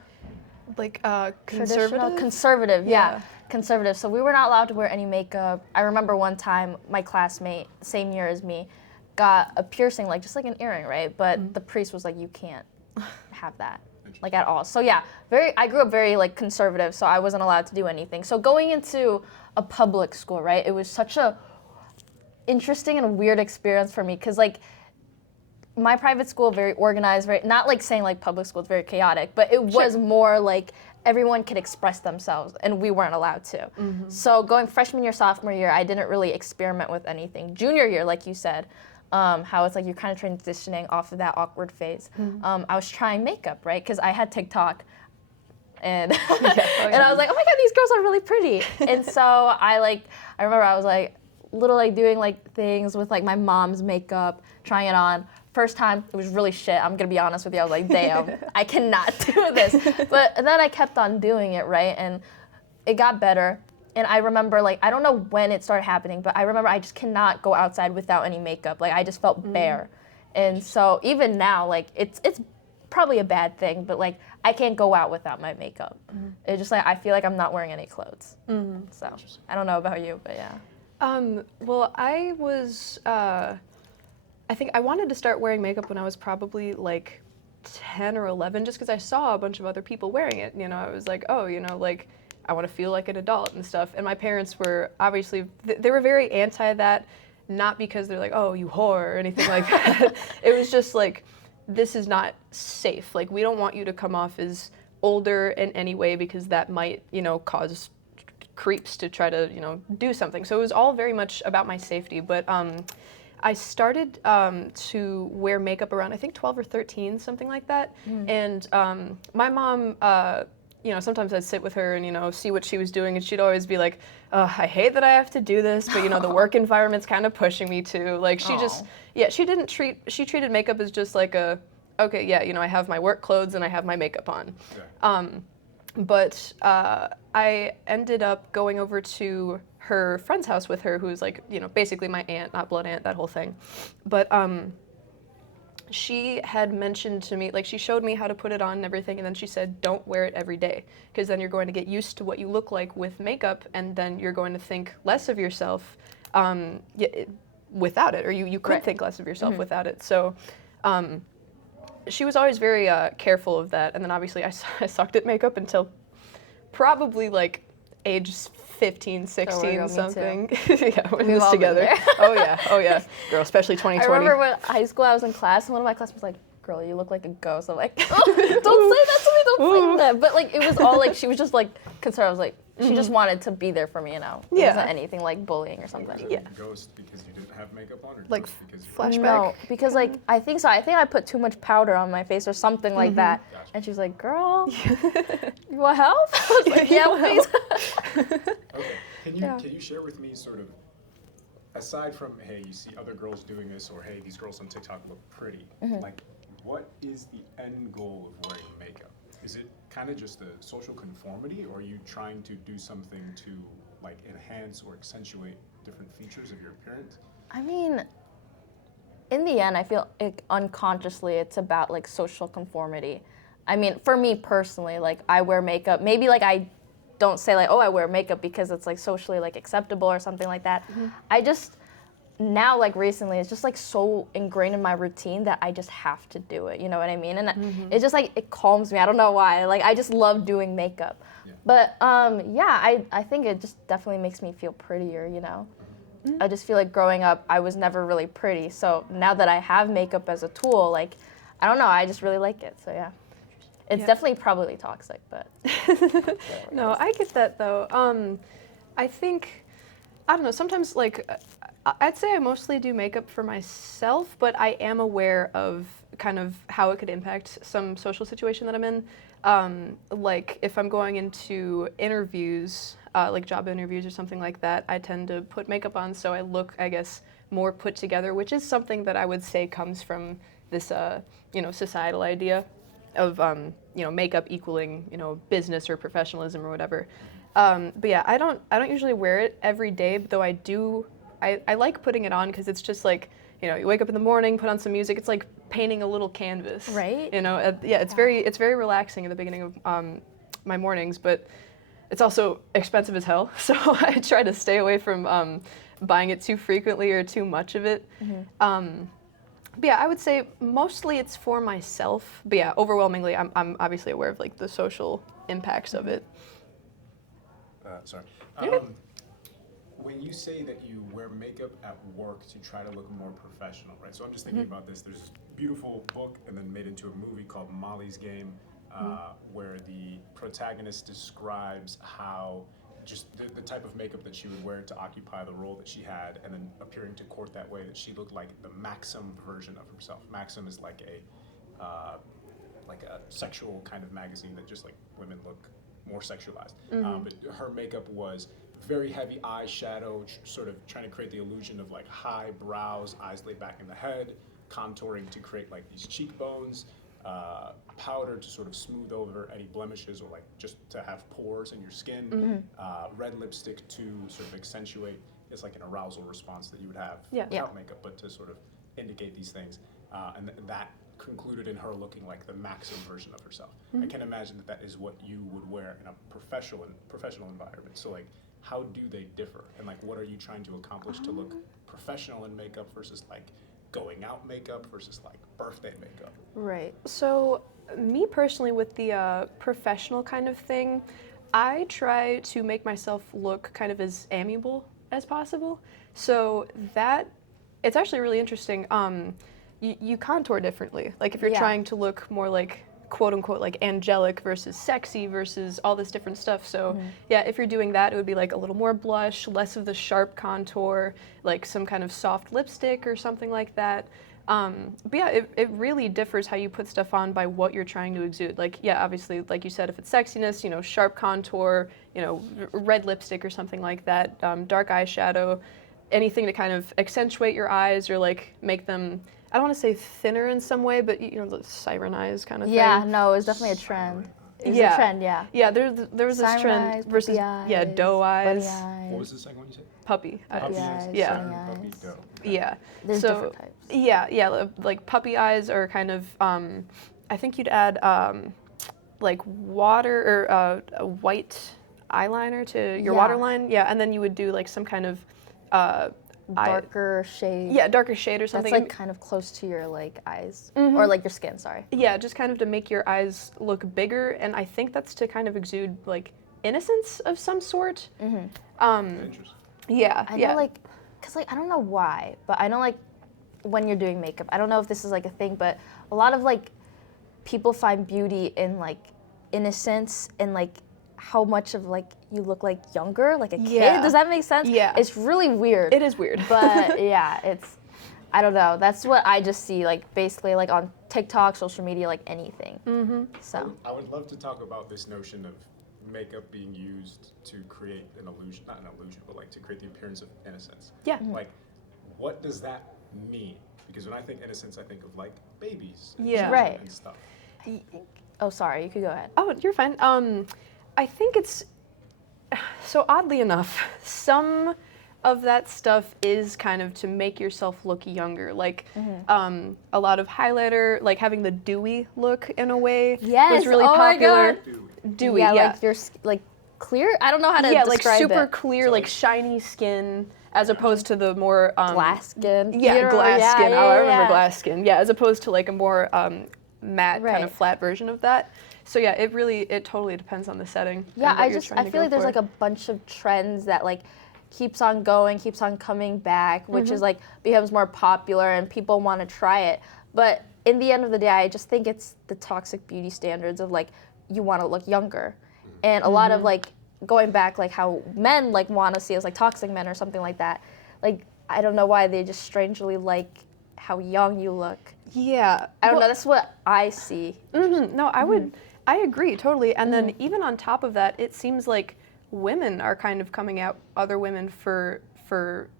Like Traditional? conservative? Conservative, Yeah. yeah. Conservative. So we were not allowed to wear any makeup. I remember one time my classmate, same year as me, got a piercing, like just like an earring, right? But the priest was like, you can't have that, like at all. So yeah, I grew up very like conservative, so I wasn't allowed to do anything. So going into a public school, right? It was such a interesting and weird experience for me because like my private school, very organized, very, not like saying like public school is very chaotic, but it was more like everyone could express themselves and we weren't allowed to. So going freshman year, sophomore year, I didn't really experiment with anything. Junior year, like you said, how it's like you're kind of transitioning off of that awkward phase. I was trying makeup, right? Because I had TikTok. And and I was like, oh my god, these girls are really pretty. And so I remember I was like little like doing like things with like my mom's makeup, trying it on. First time, it was really shit. I'm gonna be honest with you. I was like, damn, I cannot do this. But then I kept on doing it, right? And it got better. And I remember like, I don't know when it started happening, but I remember I just cannot go outside without any makeup. Like I just felt bare. And so even now, like it's probably a bad thing, but like I can't go out without my makeup. It's just like I feel like I'm not wearing any clothes. So I don't know about you, but yeah. Well, I was, I think I wanted to start wearing makeup when I was probably like 10 or 11, just because I saw a bunch of other people wearing it. You know, I was like, oh, you know, like I want to feel like an adult and stuff. And my parents were obviously, they were very anti that, not because they're like, oh, you whore or anything like that. It was just like, this is not safe. Like, we don't want you to come off as older in any way because that might, you know, cause creeps to try to, you know, do something. So it was all very much about my safety. But I started to wear makeup around, I think, 12 or 13, something like that. And my mom, you know, sometimes I'd sit with her and, you know, see what she was doing, and she'd always be like, I hate that I have to do this, but, you know, the work environment's kind of pushing me to. Like, she just, yeah, she treated makeup as just like okay, yeah, you know, I have my work clothes and I have my makeup on. Okay. But I ended up going over to her friend's house with her, who's like, you know, basically my aunt, not blood aunt, that whole thing. But she had mentioned to me, like she showed me how to put it on and everything, and then she said, don't wear it every day, because then you're going to get used to what you look like with makeup, and then you're going to think less of yourself without it, or you could think less of yourself without it. So she was always very careful of that, and then obviously I sucked at makeup until probably like age 15, 16, something. Yeah, we're in this together. Oh yeah, girl, especially 2020. I remember when high school I was in class and one of my classmates was like, girl, you look like a ghost. I'm like, oh, don't say that to me, don't say that. But like, it was all like, she was just like concerned. I was like, she just wanted to be there for me, you know. It wasn't anything like bullying or something. Was it a ghost because you didn't have makeup on, or Like ghost because you flashback? No, because like, I think so. I think I put too much powder on my face or something like that. Gotcha. And she was like, girl, you want help? I was like, yeah, please. Okay. Can you share with me sort of, aside from, hey, you see other girls doing this, or hey, these girls on TikTok look pretty, like, what is the end goal of wearing makeup? Is it kind of just a social conformity, or are you trying to do something to like enhance or accentuate different features of your appearance? I mean, in the end, I feel like unconsciously it's about like social conformity. I mean, for me personally, like I wear makeup. Maybe like I don't say like, oh, I wear makeup because it's like socially like acceptable or something like that. I just now like recently it's just like so ingrained in my routine that I just have to do it. You know what I mean? And it's just like it calms me. I don't know why. Like I just love doing makeup. Yeah. But yeah, I think it just definitely makes me feel prettier. You know. I just feel like growing up, I was never really pretty. So now that I have makeup as a tool, like, I don't know, I just really like it. So yeah, it's definitely probably toxic, but. No, I get that though. I think, I don't know, sometimes like, I'd say I mostly do makeup for myself, but I am aware of kind of how it could impact some social situation that I'm in. Like if I'm going into interviews, like job interviews or something like that, I tend to put makeup on so I look, I guess, more put together, which is something that I would say comes from this, you know, societal idea of, you know, makeup equaling, you know, business or professionalism or whatever. But yeah, I don't usually wear it every day, though I do. I like putting it on because it's just like, you know, you wake up in the morning, put on some music. It's like painting a little canvas, Right? You know, yeah, it's very relaxing at the beginning of my mornings, but it's also expensive as hell. So I try to stay away from buying it too frequently or too much of it. But yeah, I would say mostly it's for myself. But yeah, overwhelmingly, I'm obviously aware of like the social impacts of it. Sorry. When you say that you wear makeup at work to try to look more professional, right? So I'm just thinking about this. There's this beautiful book and then made into a movie called Molly's Game, where the protagonist describes how just the type of makeup that she would wear to occupy the role that she had, and then appearing to court that way, that she looked like the Maxim version of herself. Maxim is like a sexual kind of magazine that just like women look more sexualized. But her makeup was very heavy eyeshadow, sort of trying to create the illusion of like high brows, eyes laid back in the head, contouring to create like these cheekbones, powder to sort of smooth over any blemishes or like just to have pores in your skin, red lipstick to sort of accentuate, it's like an arousal response that you would have without makeup, but to sort of indicate these things. And that concluded in her looking like the Maxim version of herself. I can imagine that that is what you would wear in a professional environment. So like, how do they differ? And like, what are you trying to accomplish to look professional in makeup versus like going out makeup versus like birthday makeup? Right. So, me personally, with the professional kind of thing, I try to make myself look kind of as amiable as possible. So that it's actually really interesting. You contour differently. Like if you're trying to look more like quote unquote like angelic versus sexy versus all this different stuff. So yeah, if you're doing that, it would be like a little more blush, less of the sharp contour, like some kind of soft lipstick or something like that. But yeah, it really differs how you put stuff on by what you're trying to exude. Like, yeah, obviously, like you said, if it's sexiness, you know, sharp contour, you know, red lipstick or something like that, dark eyeshadow, anything to kind of accentuate your eyes or like make them, I don't want to say thinner in some way, but you know, the siren eyes kind of thing. Yeah, no, it was definitely a trend. It was a trend, yeah. Yeah, there was this Siren trend eyes, versus, puppy yeah, doe bunny eyes, eyes. What was the second one you said? puppy. Puppy eyes, yeah. bunny Puppy, eyes. doe. Yeah. There's so, different types. Yeah, like puppy eyes are kind of, I think you'd add like water or a white eyeliner to your waterline. Yeah, and then you would do like some kind of Darker shade. yeah, darker shade or something. That's like kind of close to your like eyes or like your skin. Sorry. Yeah, just kind of to make your eyes look bigger, and I think that's to kind of exude like innocence of some sort. Interesting. Yeah, I yeah. know like, cause like I don't know why, but I know like when you're doing makeup, I don't know if this is like a thing, but a lot of like people find beauty in like innocence and like how much of like you look like younger, like a kid. Yeah. Does that make sense? Yeah. It's really weird. It is weird. But yeah, it's, I don't know. That's what I just see like basically like on TikTok, social media, like anything. So. I would love to talk about this notion of makeup being used to create an illusion, not an illusion, but like to create the appearance of innocence. Yeah. Like, what does that mean? Because when I think innocence, I think of like babies and Yeah. children Right. and stuff. Oh, sorry. You could go ahead. Oh, you're fine. I think it's so oddly enough, some of that stuff is kind of to make yourself look younger. Like a lot of highlighter, like having the dewy look in a way Yes, was really oh my popular. Dude, Dewy, yeah, yeah. like your like clear. I don't know how to Yeah, like describe super it. clear, So, like like- shiny skin, as opposed to the more Glass skin. Yeah, You know, glass yeah, skin. yeah, Oh, I remember yeah. glass skin. Yeah, as opposed to like a more matte kind Right. of flat version of that. So yeah, it totally depends on the setting. Yeah, and what you're I trying to feel go like there's for. like a bunch of trends that like keeps on going, keeps on coming back, which is like becomes more popular and people want to try it. But in the end of the day, I just think it's the toxic beauty standards of like you want to look younger. And a lot of like going back like how men like want to see us like toxic men or something like that. Like I don't know why they just strangely like how young you look. Yeah. I don't know, that's what I see. No, I agree totally. And then even on top of that, it seems like women are kind of coming out other women for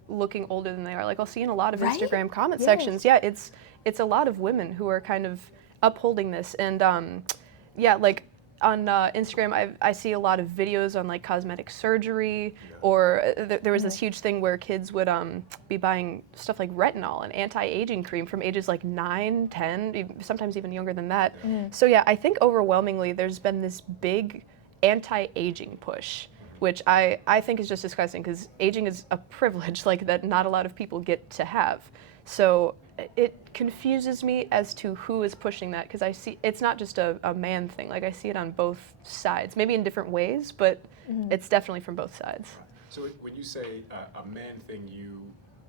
looking older than they are. Like I'll see in a lot of Right? Instagram comment Yes. sections. Yeah, it's a lot of women who are kind of upholding this. And yeah, like on Instagram, I see a lot of videos on like cosmetic surgery, or there was this huge thing where kids would be buying stuff like retinol and anti-aging cream from ages like 9, 10, sometimes even younger than that. So yeah, I think overwhelmingly there's been this big anti-aging push, which I think is just disgusting because aging is a privilege like that not a lot of people get to have. So it confuses me as to who is pushing that because I see it's not just a man thing. Like I see it on both sides, maybe in different ways, but it's definitely from both sides. So when you say a man thing,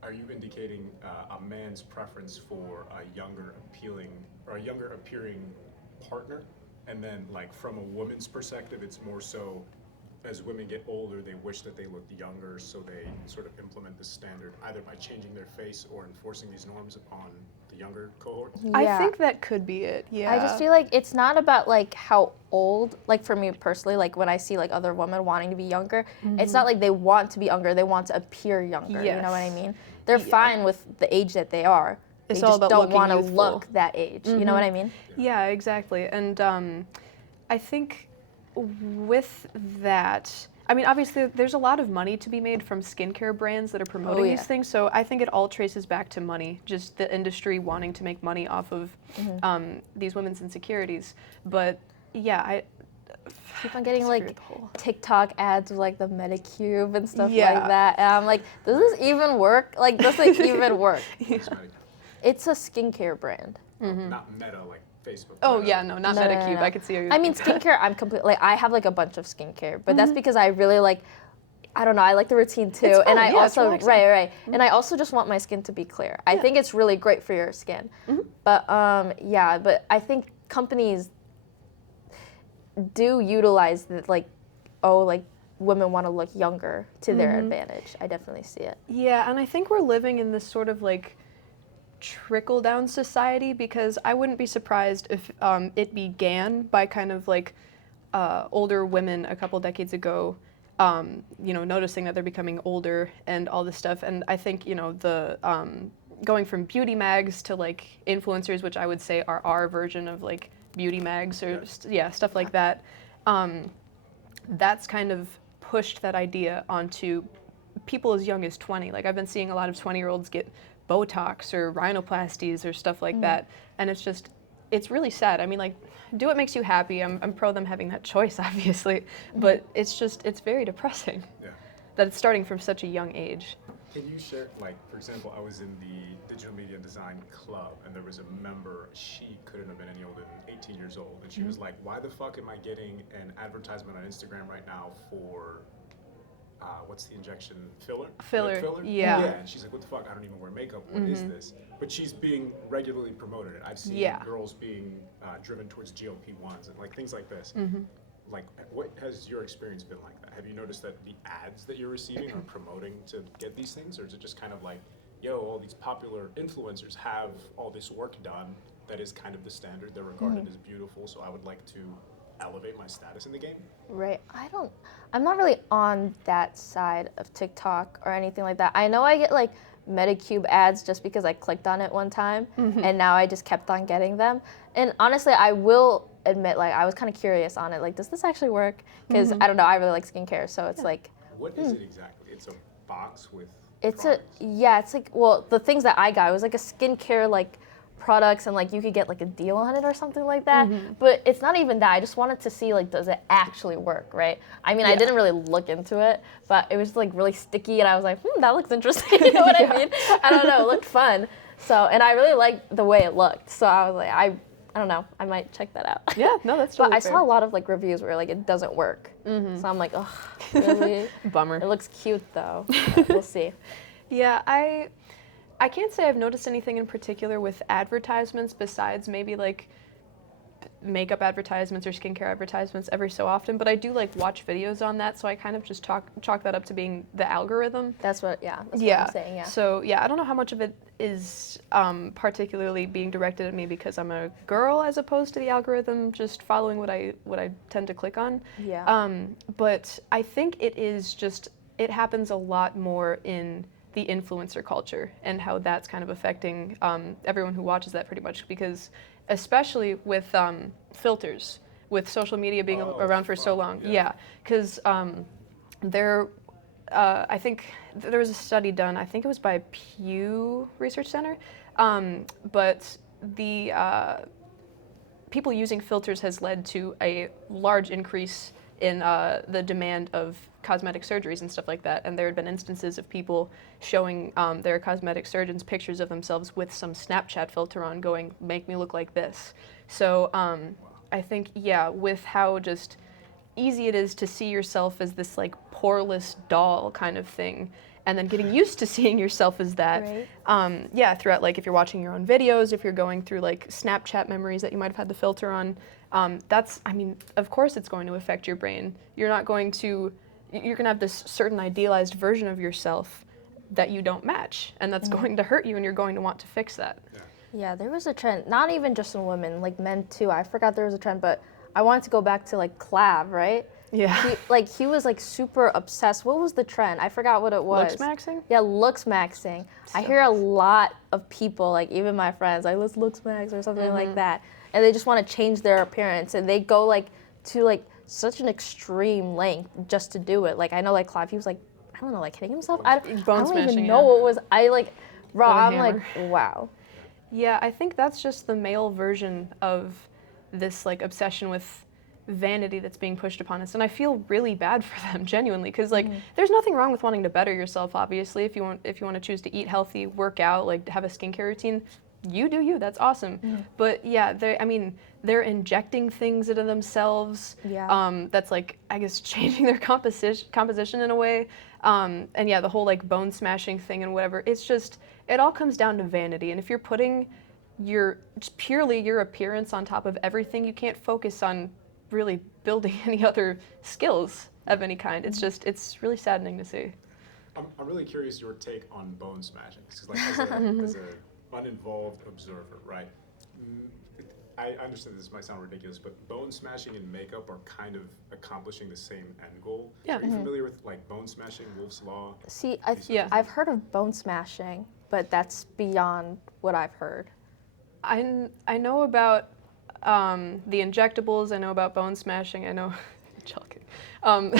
are you indicating a man's preference for a younger appearing partner, and then like from a woman's perspective, it's more so as women get older, they wish that they looked younger, so they sort of implement this standard either by changing their face or enforcing these norms upon the younger cohorts. I think that could be it. Yeah. I just feel like it's not about like how old, like for me personally, like when I see like other women wanting to be younger, it's not like they want to be younger, they want to appear younger. You know what I mean? They're fine with the age that they are. It's they all just about don't looking want to youthful. look that age. You know what I mean? Yeah, exactly. And I think with that, I mean, obviously, there's a lot of money to be made from skincare brands that are promoting yeah. these things. So I think it all traces back to money, just the industry wanting to make money off of these women's insecurities. But yeah, I Keep on getting disagree like with the whole- TikTok ads with like the Medicube and stuff Yeah. like that. And I'm like, does this even work? Like, does it even work? Cosmetic. It's a skincare brand. Not Meta like Facebook. Oh Meta. yeah, no, not No, no, no, Medicube. no. I could see. How you're I mean, thinking. skincare, I'm completely, like, I have like a bunch of skincare, but that's because I really like, I don't know, I like the routine too. It's And fun, I yeah, it's also, relaxing. right. And I also just want my skin to be clear. I think it's really great for your skin. But yeah, but I think companies do utilize that, like, oh, like women want to look younger to their advantage. I definitely see it. Yeah, and I think we're living in this sort of like trickle down society, because I wouldn't be surprised if it began by kind of like older women a couple decades ago, you know, noticing that they're becoming older and all this stuff. And I think, you know, the going from beauty mags to like influencers, which I would say are our version of like beauty mags or stuff like that. That's kind of pushed that idea onto people as young as 20. Like I've been seeing a lot of 20-year-olds get Botox or rhinoplasties or stuff like that, and it's just, it's really sad. I mean, like, do what makes you happy. I'm pro them having that choice, obviously, but it's just, it's very depressing Yeah. that it's starting from such a young age. Can you share, like, for example, I was in the digital media design club, and there was a member, she couldn't have been any older than 18 years old, and she was like, why the fuck am I getting an advertisement on Instagram right now for, what's the injection, filler? Filler, Lip filler? yeah. Yeah, and she's like, what the fuck, I don't even wear makeup, what is this? But she's being regularly promoted. I've seen Yeah. girls being driven towards GLP-1s and like things like this. Like, what has your experience been like that? Have you noticed that the ads that you're receiving are promoting to get these things, or is it just kind of like, yo, all these popular influencers have all this work done that is kind of the standard, they're regarded as beautiful, so I would like to elevate my status in the game? Right. I'm not really on that side of TikTok or anything like that. I know I get like Medicube ads just because I clicked on it one time and now I just kept on getting them. And honestly, I will admit, like, I was kind of curious on it. Like, does this actually work? Because I don't know, I really like skincare, so it's like, What is it exactly? It's a box with it's products. it's like, well, the things that I got, it was like a skincare, like, products, and like you could get like a deal on it or something like that. But it's not even that. I just wanted to see, like, does it actually work, right? I mean, I didn't really look into it, but it was like really sticky, and I was like, that looks interesting. You know what I mean? I don't know. It looked fun. So, and I really liked the way it looked. So I was like, I don't know. I might check that out. Yeah, no, that's But totally I fair. saw a lot of like reviews where like it doesn't work. So I'm like, oh, really? Bummer. It looks cute though. But we'll see. Yeah, I can't say I've noticed anything in particular with advertisements besides maybe like makeup advertisements or skincare advertisements every so often, but I do like watch videos on that, so I kind of just chalk that up to being the algorithm. That's what what I'm saying. Yeah. So yeah, I don't know how much of it is particularly being directed at me because I'm a girl as opposed to the algorithm just following what I tend to click on. Yeah. But I think it happens a lot more in the influencer culture and how that's kind of affecting everyone who watches that pretty much, because especially with filters, with social media being around for so long. Yeah, because I think there was a study done, I think it was by Pew Research Center, but the people using filters has led to a large increase in the demand of cosmetic surgeries and stuff like that. And there had been instances of people showing their cosmetic surgeons pictures of themselves with some Snapchat filter on going, make me look like this. So I think, yeah, with how just easy it is to see yourself as this like poreless doll kind of thing, and then getting used to seeing yourself as that. Right. Yeah, throughout, like if you're watching your own videos, if you're going through like Snapchat memories that you might have had the filter on, that's, I mean, of course it's going to affect your brain. You're going to have this certain idealized version of yourself that you don't match, and that's going to hurt you, and you're going to want to fix that. Yeah, there was a trend, not even just in women, like men too. I forgot there was a trend, but I wanted to go back to like Clav, right? Yeah. He was like super obsessed. What was the trend? I forgot what it was. Looks maxing? Yeah, looks maxing. I hear a lot of people, like even my friends, like let's looks max or something like that, and they just want to change their appearance, and they go like to like such an extreme length just to do it. Like I know like Clav, he was like, I don't know, like hitting himself. I Bone don't even smashing, know yeah. what was. I like, bro, With a I'm hammer. like, wow. Yeah, I think that's just the male version of this like obsession with vanity that's being pushed upon us, and I feel really bad for them, genuinely, because like there's nothing wrong with wanting to better yourself. Obviously, if you want to choose to eat healthy, work out, like have a skincare routine, you do you. That's awesome. But yeah, they're injecting things into themselves. Yeah. That's like, I guess, changing their composition in a way. And yeah, the whole like bone smashing thing and whatever. It's just, it all comes down to vanity. And if you're putting just purely your appearance on top of everything, you can't focus on really building any other skills of any kind. It's just, it's really saddening to see. I'm really curious your take on bone smashing. Because like as a uninvolved observer, right? I understand this might sound ridiculous, but bone smashing and makeup are kind of accomplishing the same end goal. Yeah. Are you familiar with like bone smashing, Wolf's Law? See, Yeah. I've heard of bone smashing, but that's beyond what I've heard. I know about the injectables. I know about bone smashing. I know. Joking. What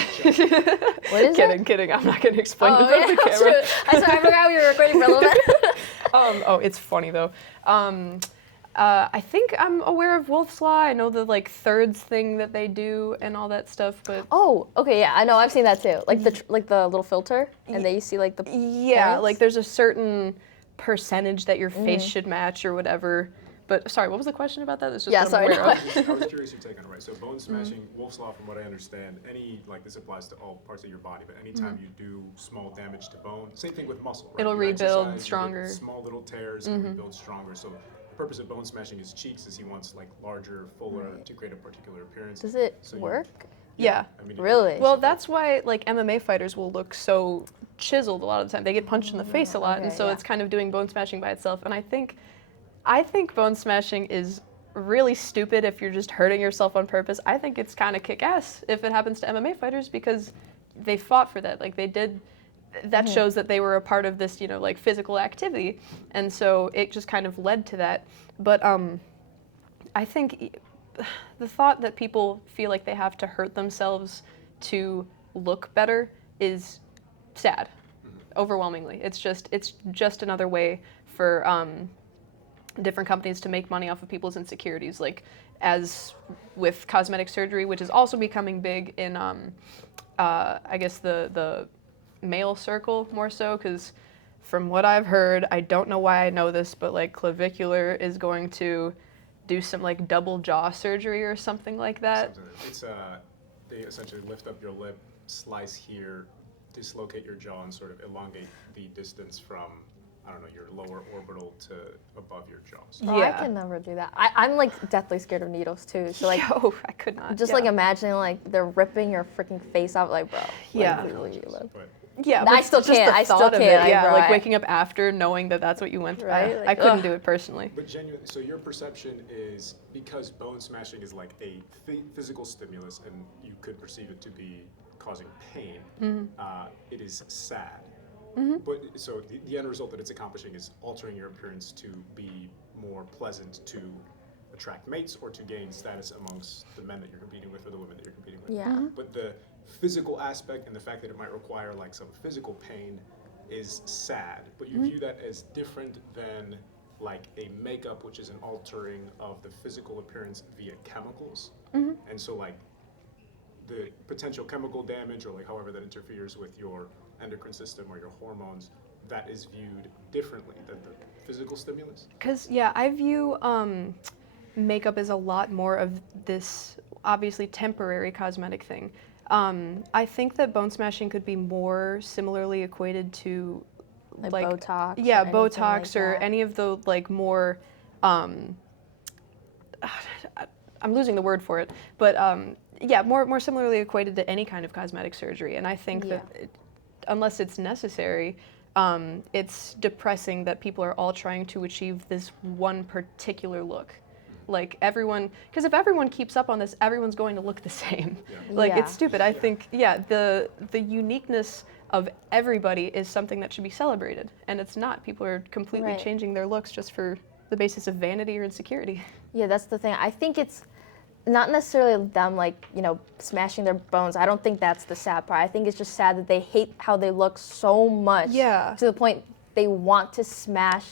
is it? Kidding. I'm not going to explain it on yeah, the camera. I forgot we were recording for a little bit. Oh, it's funny though. I think I'm aware of Wolf's Law. I know the like thirds thing that they do and all that stuff, but Oh, okay, yeah, I know, I've seen that too. Like the little filter, and then you see like the yeah, points. like there's a certain percentage that your face should match or whatever. But sorry, what was the question about that? It's just Yeah, what I'm sorry, aware no. of. I was curious your take on it, right? So bone smashing, Wolf's Law, from what I understand, like this applies to all parts of your body, but anytime you do small damage to bone, same thing with muscle, right? It'll You rebuild exercise, you get stronger. small little tears and rebuild stronger. So the purpose of bone smashing his cheeks is he wants like larger, fuller to create a particular appearance. Does it So you- work? Yeah. I mean, Really? Well, that's why like MMA fighters will look so chiseled a lot of the time. They get punched in the face a lot, and Okay, so yeah. it's kind of doing bone smashing by itself. And I think bone smashing is really stupid if you're just hurting yourself on purpose. I think it's kind of kick-ass if it happens to MMA fighters because they fought for that. Like they did. That shows that they were a part of this, like physical activity, and so it just kind of led to that. But I think the thought that people feel like they have to hurt themselves to look better is sad, overwhelmingly. It's just another way for different companies to make money off of people's insecurities, like as with cosmetic surgery, which is also becoming big in, I guess the male circle more so, because from what I've heard, I don't know why I know this, but like Clavicular is going to do some like double jaw surgery or something like that. It's they essentially lift up your lip, slice here, dislocate your jaw, and sort of elongate the distance from, I don't know, your lower orbital to above your jaw. So Oh, I can never do that. I'm like deathly scared of needles too. So like, Yo, I could not. just yeah. like imagining like they're ripping your freaking face off, like bro. Yeah. Like, leave me alone. but Yeah, I but still just the can't. I still thought of can't. it, yeah, bro, like waking up after knowing that that's what you went through. Right, I like, couldn't ugh. do it personally. But genuinely, so your perception is because bone smashing is like a physical stimulus, and you could perceive it to be causing pain. It is sad. But so the end result that it's accomplishing is altering your appearance to be more pleasant to attract mates or to gain status amongst the men that you're competing with or the women that you're competing with. Yeah. But the physical aspect and the fact that it might require like some physical pain is sad. But you view that as different than like a makeup, which is an altering of the physical appearance via chemicals. And so like the potential chemical damage or like however that interferes with your endocrine system or your hormones, that is viewed differently than the physical stimulus. Because, yeah, I view makeup as a lot more of this obviously temporary cosmetic thing. I think that bone smashing could be more similarly equated to Like Botox. Yeah, or anything Botox like or that. any of the like more. Um, I'm losing the word for it, but yeah, more similarly equated to any kind of cosmetic surgery. And I think that unless it's necessary, it's depressing that people are all trying to achieve this one particular look. Like everyone, because if everyone keeps up on this, everyone's going to look the same. Like Yeah. it's stupid. I think, yeah, the uniqueness of everybody is something that should be celebrated, and it's not. People are completely Right. changing their looks just for the basis of vanity or insecurity. Yeah, that's the thing. I think it's not necessarily them like, smashing their bones. I don't think that's the sad part. I think it's just sad that they hate how they look so much Yeah. to the point they want to smash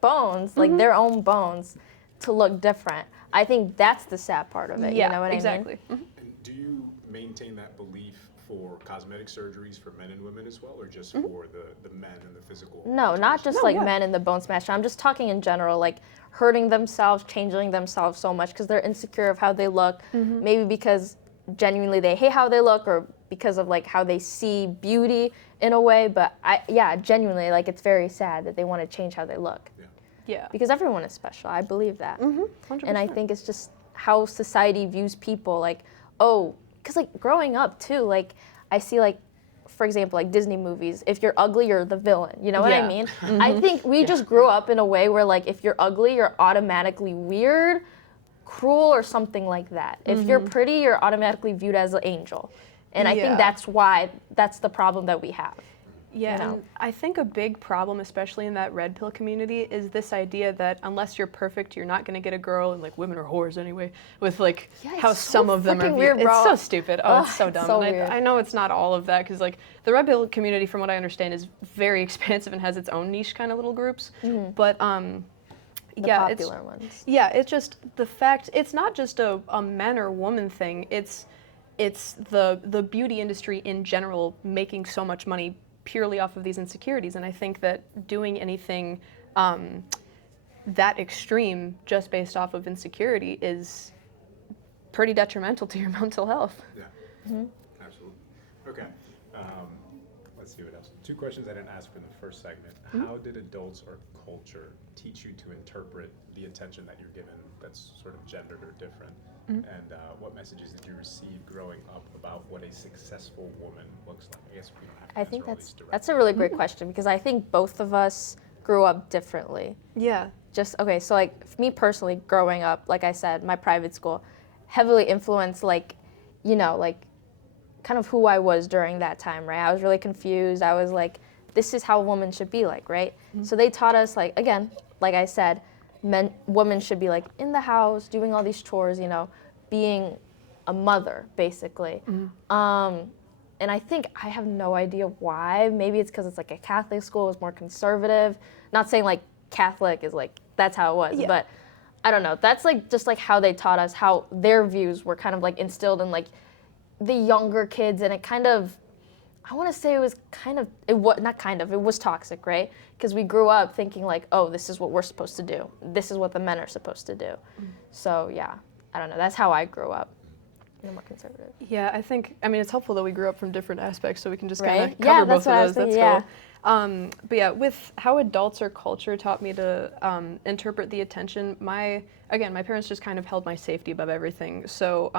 bones, like their own bones, to look different. I think that's the sad part of it. Yeah, You know what exactly. I mean? And do you maintain that belief for cosmetic surgeries for men and women as well, or just for the men and the physical? No, not just No, like yeah. men in the bone smasher. I'm just talking in general, like hurting themselves, changing themselves so much because they're insecure of how they look. Maybe because genuinely they hate how they look, or because of like how they see beauty in a way. But genuinely, like it's very sad that they want to change how they look Yeah. because everyone is special. I believe that. 100%. And I think it's just how society views people. Like, oh, because like growing up too, like I see like, for example, like Disney movies. If you're ugly, you're the villain. You know what I Yeah. mean? I think we just grew up in a way where like if you're ugly, you're automatically weird, cruel, or something like that. If you're pretty, you're automatically viewed as an angel. And I Yeah. think that's the problem that we have. Yeah, you know? and I think a big problem, especially in that red pill community, is this idea that unless you're perfect, you're not going to get a girl, and like women are whores anyway. With like Yeah, how it's so some of them are freaking viewed. weird, It's bro. so stupid. Oh, it's so Ugh, dumb. so And weird. I know it's not all of that because like the red pill community, from what I understand, is very expansive and has its own niche kind of little groups. But The yeah, popular ones. yeah, it's just the fact. It's not just a man or woman thing. It's the beauty industry in general making so much money purely off of these insecurities. And I think that doing anything that extreme just based off of insecurity is pretty detrimental to your mental health. Yeah, absolutely. Okay, let's see what else. Two questions I didn't ask in the first segment. How did adults or culture teach you to interpret the attention that you're given that's sort of gendered or different? And what messages did you receive growing up about what a successful woman looks like? I guess we don't have to I answer think all that's these directly. that's a really great question because I think both of us grew up differently. Yeah. Just okay, so like for me personally, growing up, like I said, my private school heavily influenced like, like kind of who I was during that time, right? I was really confused. I was like, this is how a woman should be like, right? So they taught us like again, like I said, women should be like in the house doing all these chores, being a mother basically. And I think I have no idea why. Maybe it's because it's like a Catholic school, it's more conservative. Not saying like Catholic is like that's how it was, Yeah. but I don't know. That's like just like how they taught us, how their views were kind of like instilled in like the younger kids, and it kind of, I want to say it was kind of, it was toxic, right? Because we grew up thinking like, oh, this is what we're supposed to do. This is what the men are supposed to do. So yeah, I don't know. That's how I grew up. More conservative. Yeah, I mean, it's helpful that we grew up from different aspects so we can just Right? kind of Yeah, cover that's both what I of was those. That's thinking, cool. But yeah, with how adults or culture taught me to interpret the attention, my parents just kind of held my safety above everything. So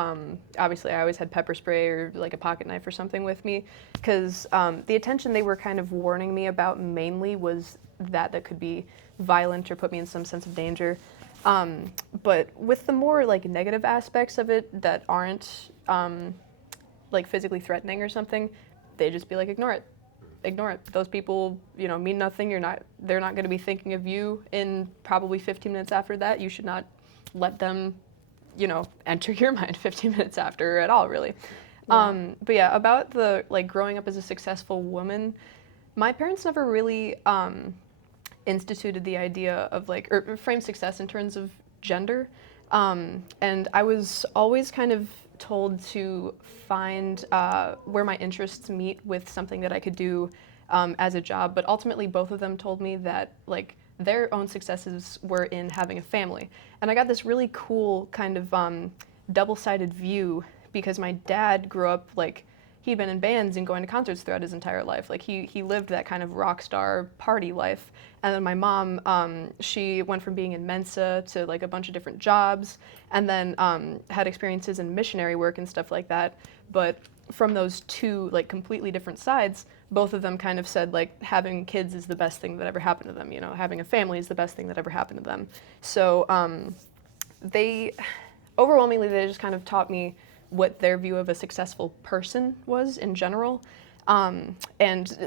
obviously I always had pepper spray or like a pocket knife or something with me because the attention they were kind of warning me about mainly was that could be violent or put me in some sense of danger. But with the more like negative aspects of it that aren't like physically threatening or something, they just be like, ignore it. Those people, mean nothing. They're not going to be thinking of you in probably 15 minutes after that. You should not let them, enter your mind 15 minutes after at all, really. But yeah, about the like growing up as a successful woman, my parents never really instituted the idea of like, or framed success in terms of gender. And I was always kind of told to find where my interests meet with something that I could do as a job. But ultimately, both of them told me that like their own successes were in having a family. And I got this really cool kind of double-sided view because my dad grew up like he'd been in bands and going to concerts throughout his entire life. Like he lived that kind of rock star party life. And then my mom, she went from being in Mensa to like a bunch of different jobs, and then had experiences in missionary work and stuff like that. But from those two like completely different sides, both of them kind of said like having kids is the best thing that ever happened to them. You know, having a family is the best thing that ever happened to them. So they overwhelmingly they just kind of taught me what their view of a successful person was in general. And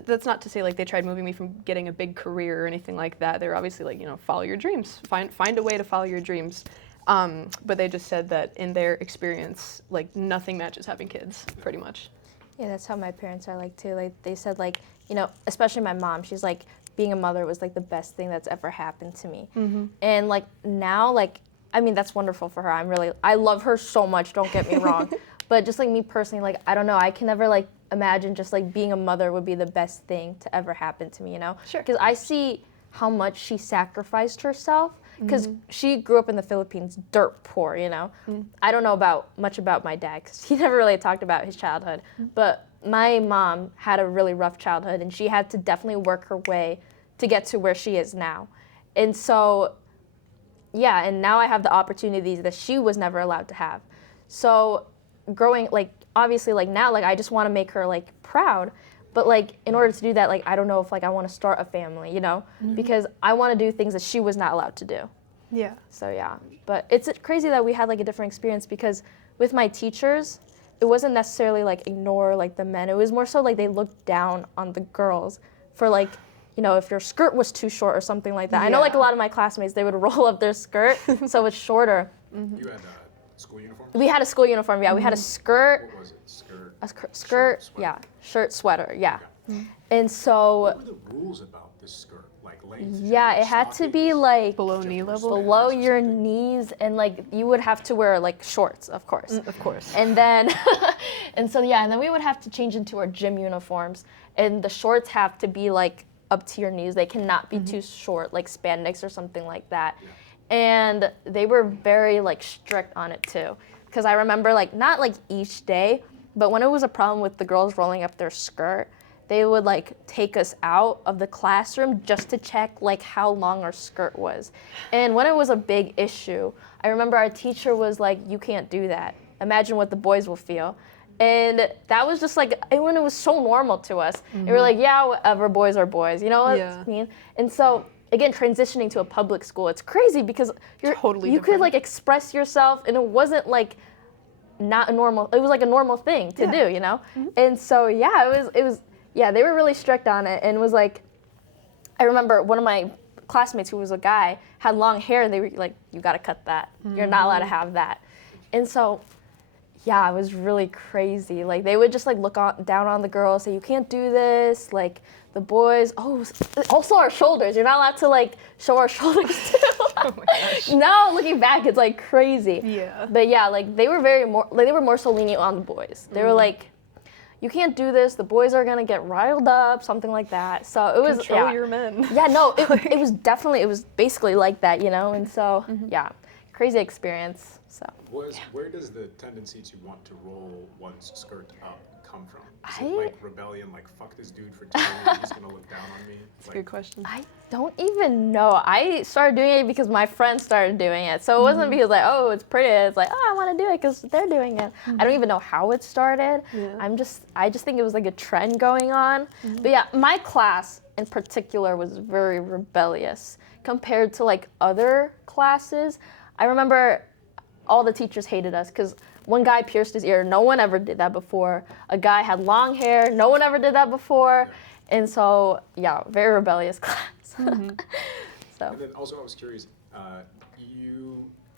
that's not to say like they tried moving me from getting a big career or anything like that. They're obviously like, you know, follow your dreams, find a way to follow your dreams. But they just said that in their experience, like nothing matches having kids, pretty much. Yeah, that's how my parents are like too. Like they said like, you know, especially my mom, she's like, being a mother was like the best thing that's ever happened to me. And like now, like, I mean, that's wonderful for her. I love her so much, don't get me wrong. But just like me personally, like, I don't know, I can never like imagine just like being a mother would be the best thing to ever happen to me, you know? Sure. Because I see how much she sacrificed herself, because she grew up in the Philippines, dirt poor, you know? I don't know much about my dad, because he never really talked about his childhood. But my mom had a really rough childhood, and she had to definitely work her way to get to where she is now. And so, yeah, and now I have the opportunities that she was never allowed to have. So growing, like, obviously, like, now, like, I just want to make her, like, proud. But, like, in order to do that, like, I don't know if, like, I want to start a family, you know? Because I want to do things that she was not allowed to do. Yeah. So, yeah. But it's crazy that we had, like, a different experience, because with my teachers, it wasn't necessarily, like, ignore, like, the men. It was more so, like, they looked down on the girls for, like, you know, if your skirt was too short or something like that. I know, like, a lot of my classmates, they would roll up their skirt so it's shorter. You had school uniform? We had a school uniform, yeah. We had a skirt. What was it? Skirt? Skirt, sweater. yeah. Shirt, sweater, yeah. And so, What were the rules about this skirt? Like length? yeah, it had to be, like, Below knee level? below your knees, and, like, you would have to wear, like, shorts, of course. Of course. And then, and so, yeah, and then we would have to change into our gym uniforms. And the shorts have to be, like, up to your knees. They cannot be too short, like spandex or something like that. And they were very, like, strict on it, too. Because I remember, like, not, like, each day, but when it was a problem with the girls rolling up their skirt, they would, like, take us out of the classroom just to check, like, how long our skirt was. And when it was a big issue, I remember our teacher was like, you can't do that. Imagine what the boys will feel. And that was just like, when it was so normal to us. And we were like, yeah, whatever, boys are boys. You know what I mean? And so, again, transitioning to a public school, it's crazy because you could, like, express yourself, and it wasn't, like, not a normal, it was, like, a normal thing to do, you know? And so, yeah, it was, yeah, they were really strict on it, and it was, like, I remember one of my classmates who was a guy had long hair, and they were like, you gotta cut that. You're not allowed to have that. And so, yeah, it was really crazy. Like, they would just, like, look down on the girls, say, you can't do this. Like, the boys, also our shoulders. You're not allowed to, like, show our shoulders, too. Oh my gosh. Now, looking back, it's, like, crazy. Yeah. But, yeah, like, they were more so lenient on the boys. They were like, you can't do this. The boys are going to get riled up, something like that. So it was, Control your men. Yeah, no, it was basically like that, you know? And so, yeah, crazy experience, so. Where does the tendency to want to roll one's skirt up come from? Is I- it like rebellion, like fuck this dude for telling me he's gonna look down on me? That's a good question. I don't even know. I started doing it because my friends started doing it. So it wasn't because, like, oh, it's pretty. It's like, oh, I want to do it because they're doing it. I don't even know how it started. Yeah. I just think it was like a trend going on. But yeah, my class in particular was very rebellious compared to, like, other classes. I remember all the teachers hated us because one guy pierced his ear. No one ever did that before. A guy had long hair. No one ever did that before. And so, yeah, very rebellious class. So. And then also I was curious,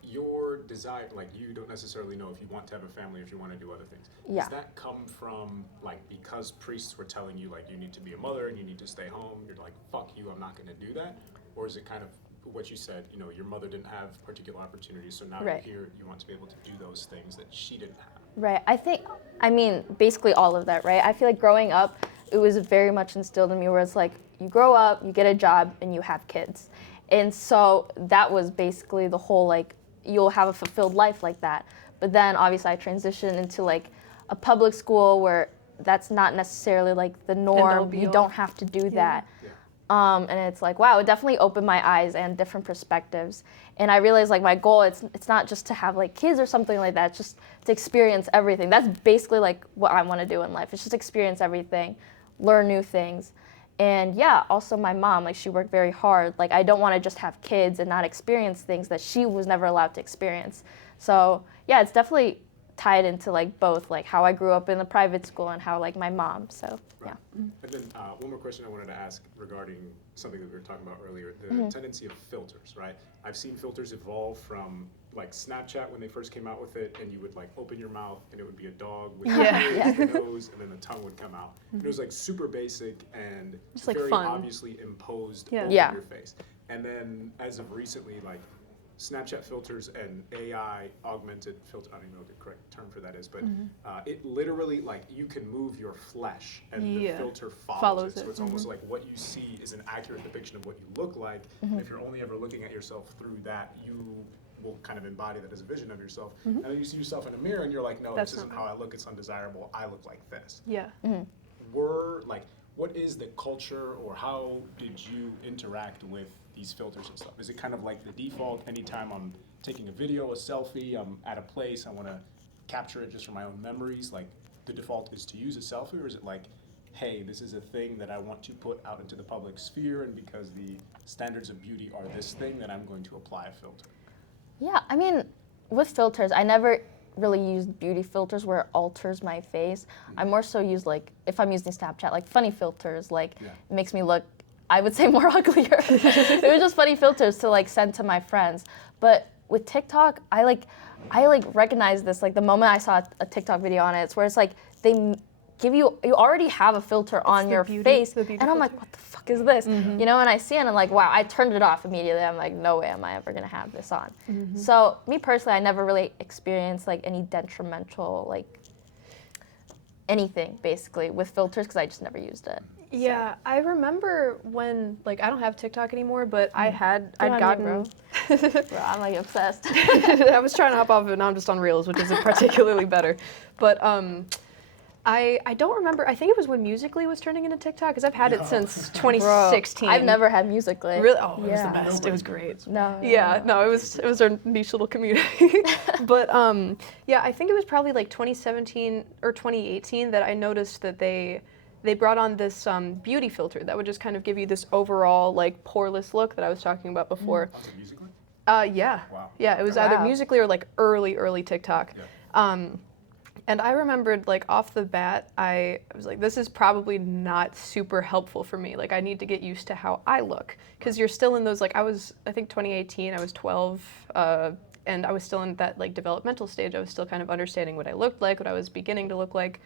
your desire, like, you don't necessarily know if you want to have a family, if you want to do other things. Yeah. Does that come from, like, because priests were telling you, like, you need to be a mother and you need to stay home, you're like, fuck you, I'm not going to do that? Or is it kind of what you said, you know, your mother didn't have particular opportunities, so now Right. you're here, you want to be able to do those things that she didn't have? Right. I mean, basically all of that, right? I feel like growing up, it was very much instilled in me where it's like, you grow up, you get a job, and you have kids. And so that was basically the whole, like, you'll have a fulfilled life like that. But then obviously I transitioned into, like, a public school where that's not necessarily like the all norm. be You all. don't have to do that. Yeah. And it's like, wow, it definitely opened my eyes and different perspectives. And I realized like my goal, it's not just to have like kids or something like that, it's just to experience everything. That's basically like what I want to do in life. It's just experience everything, learn new things. And yeah, also my mom, like she worked very hard. Like I don't want to just have kids and not experience things that she was never allowed to experience. So yeah, it's definitely tied into like both, like how I grew up in the private school and how like my mom. So yeah. And then one more question I wanted to ask regarding something that we were talking about earlier, the tendency of filters, right? I've seen filters evolve from like Snapchat when they first came out with it, and you would like open your mouth and it would be a dog with Yeah. the ears, Yeah. the nose, and then the tongue would come out. And it was like super basic and Just, like, very fun. obviously imposed Yeah. over Yeah. your face. And then as of recently, like Snapchat filters and AI augmented filter, I don't even know what the correct term for that is, but it literally, like, you can move your flesh and Yeah. the filter follows Follows it. So it, it's almost like what you see is an accurate depiction of what you look like. And if you're only ever looking at yourself through that, you will kind of embody that as a vision of yourself. And then you see yourself in a mirror and you're like, no, That's this isn't not how I look, it's undesirable, I look like this. Yeah. What is the culture, or how did you interact with these filters and stuff? Is it kind of like the default, anytime I'm taking a video, a selfie, I'm at a place, I want to capture it just for my own memories, like the default is to use a selfie, or is it like, hey, this is a thing that I want to put out into the public sphere, and because the standards of beauty are this thing, then I'm going to apply a filter? Yeah, I mean, with filters, I never really used beauty filters where it alters my face. I more so use like, if I'm using Snapchat, like funny filters, like Yeah. it makes me look, I would say, more uglier. It was just funny filters to like send to my friends. But with TikTok, I recognize this, like the moment I saw a TikTok video on it, it's where it's like they give you already have a filter on the your beauty- face, the beauty and I'm like, filter. what the fuck is this? You know, and I see it and I'm like, wow, I turned it off immediately. I'm like, no way am I ever gonna have this on. So me personally, I never really experienced like any detrimental, like anything basically with filters because I just never used it. Yeah, I remember when, like, I don't have TikTok anymore, but I'd on me, gotten. bro. Bro, I'm like obsessed. I was trying to hop off of it, now I'm just on Reels, which isn't particularly better. But I don't remember, I think it was when Musical.ly was turning into TikTok, because I've had it since 2016. I've never had Musical.ly. Really? Oh, it was the Yeah. best. It was great. No. Yeah, no, it was our niche little community. But yeah, I think it was probably like 2017 or 2018 that I noticed that they brought on this beauty filter that would just kind of give you this overall like poreless look that I was talking about before. Was it Musical.ly? Yeah. Wow. Yeah, it was Wow. either Musical.ly or like early TikTok. Yeah. And I remembered, like, off the bat, I was like, this is probably not super helpful for me. Like, I need to get used to how I look. Because you're still in those, like, I think 2018, I was 12, and I was still in that, like, developmental stage. I was still kind of understanding what I looked like, what I was beginning to look like.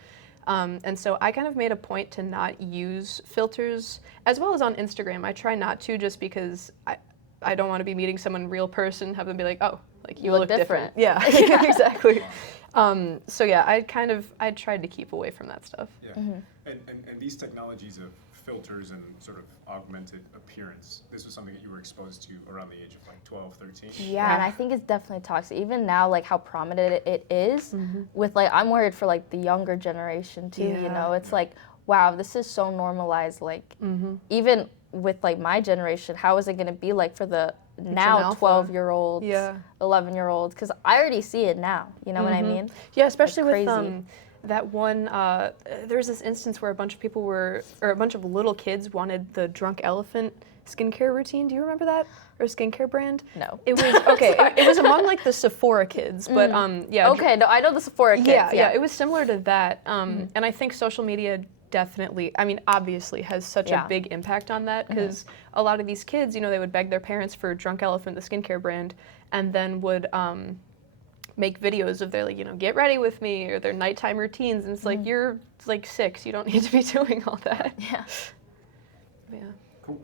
And so I kind of made a point to not use filters, as well as on Instagram. I try not to, just because I don't want to be meeting someone real person, have them be like, oh, like, you look different. Yeah, exactly. So yeah, I tried to keep away from that stuff. Yeah. And these technologies of filters and sort of augmented appearance, this was something that you were exposed to around the age of like 12, 13? Yeah, and I think it's definitely toxic. Even now, like how prominent it is, with like, I'm worried for like the younger generation too, you Yeah. know? It's like, wow, this is so normalized. Like, even with like my generation, how is it gonna be like for the now Alpha. 12-year-olds, Yeah. 11-year-olds? Because I already see it now, you know what I mean? Yeah, especially with crazy. that one. There was this instance where a bunch of little kids wanted the Drunk Elephant skincare routine. Do you remember that, or skincare brand? No. It was okay. it was among like the Sephora kids, but yeah. Okay, no, I know the Sephora kids. Yeah, it was similar to that. And I think social media definitely, I mean, obviously has such Yeah. a big impact on that, because a lot of these kids, you know, they would beg their parents for Drunk Elephant, the skincare brand, and then would make videos of their, like, you know, get ready with me, or their nighttime routines, and it's like, you're like 6, you don't need to be doing all that. Yeah. Yeah. Cool.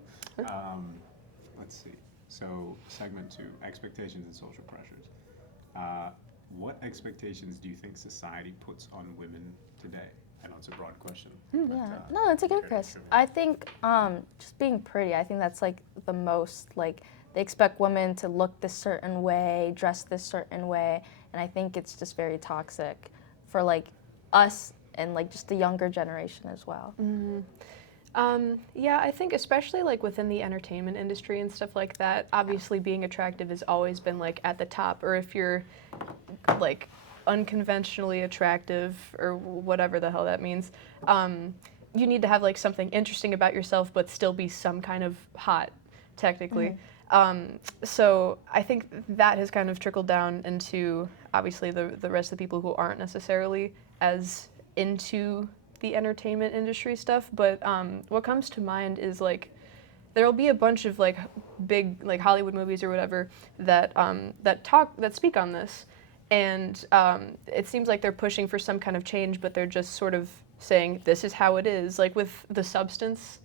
Let's see. So, segment 2, expectations and social pressures. What expectations do you think society puts on women today? I know it's a broad question. but, Yeah, no, that's a good very question. trivial. I think just being pretty, I think that's like the most, like, they expect women to look this certain way, dress this certain way, and I think it's just very toxic for like us and like just the younger generation as well. Yeah, I think especially like within the entertainment industry and stuff like that, obviously being attractive has always been like at the top. Or if you're like unconventionally attractive or whatever the hell that means, you need to have like something interesting about yourself, but still be some kind of hot, technically. So I think that has kind of trickled down into obviously the rest of the people who aren't necessarily as into the entertainment industry stuff. But what comes to mind is like there'll be a bunch of like big like Hollywood movies or whatever that that speak on this, and it seems like they're pushing for some kind of change, but they're just sort of saying this is how it is. Like with The Substance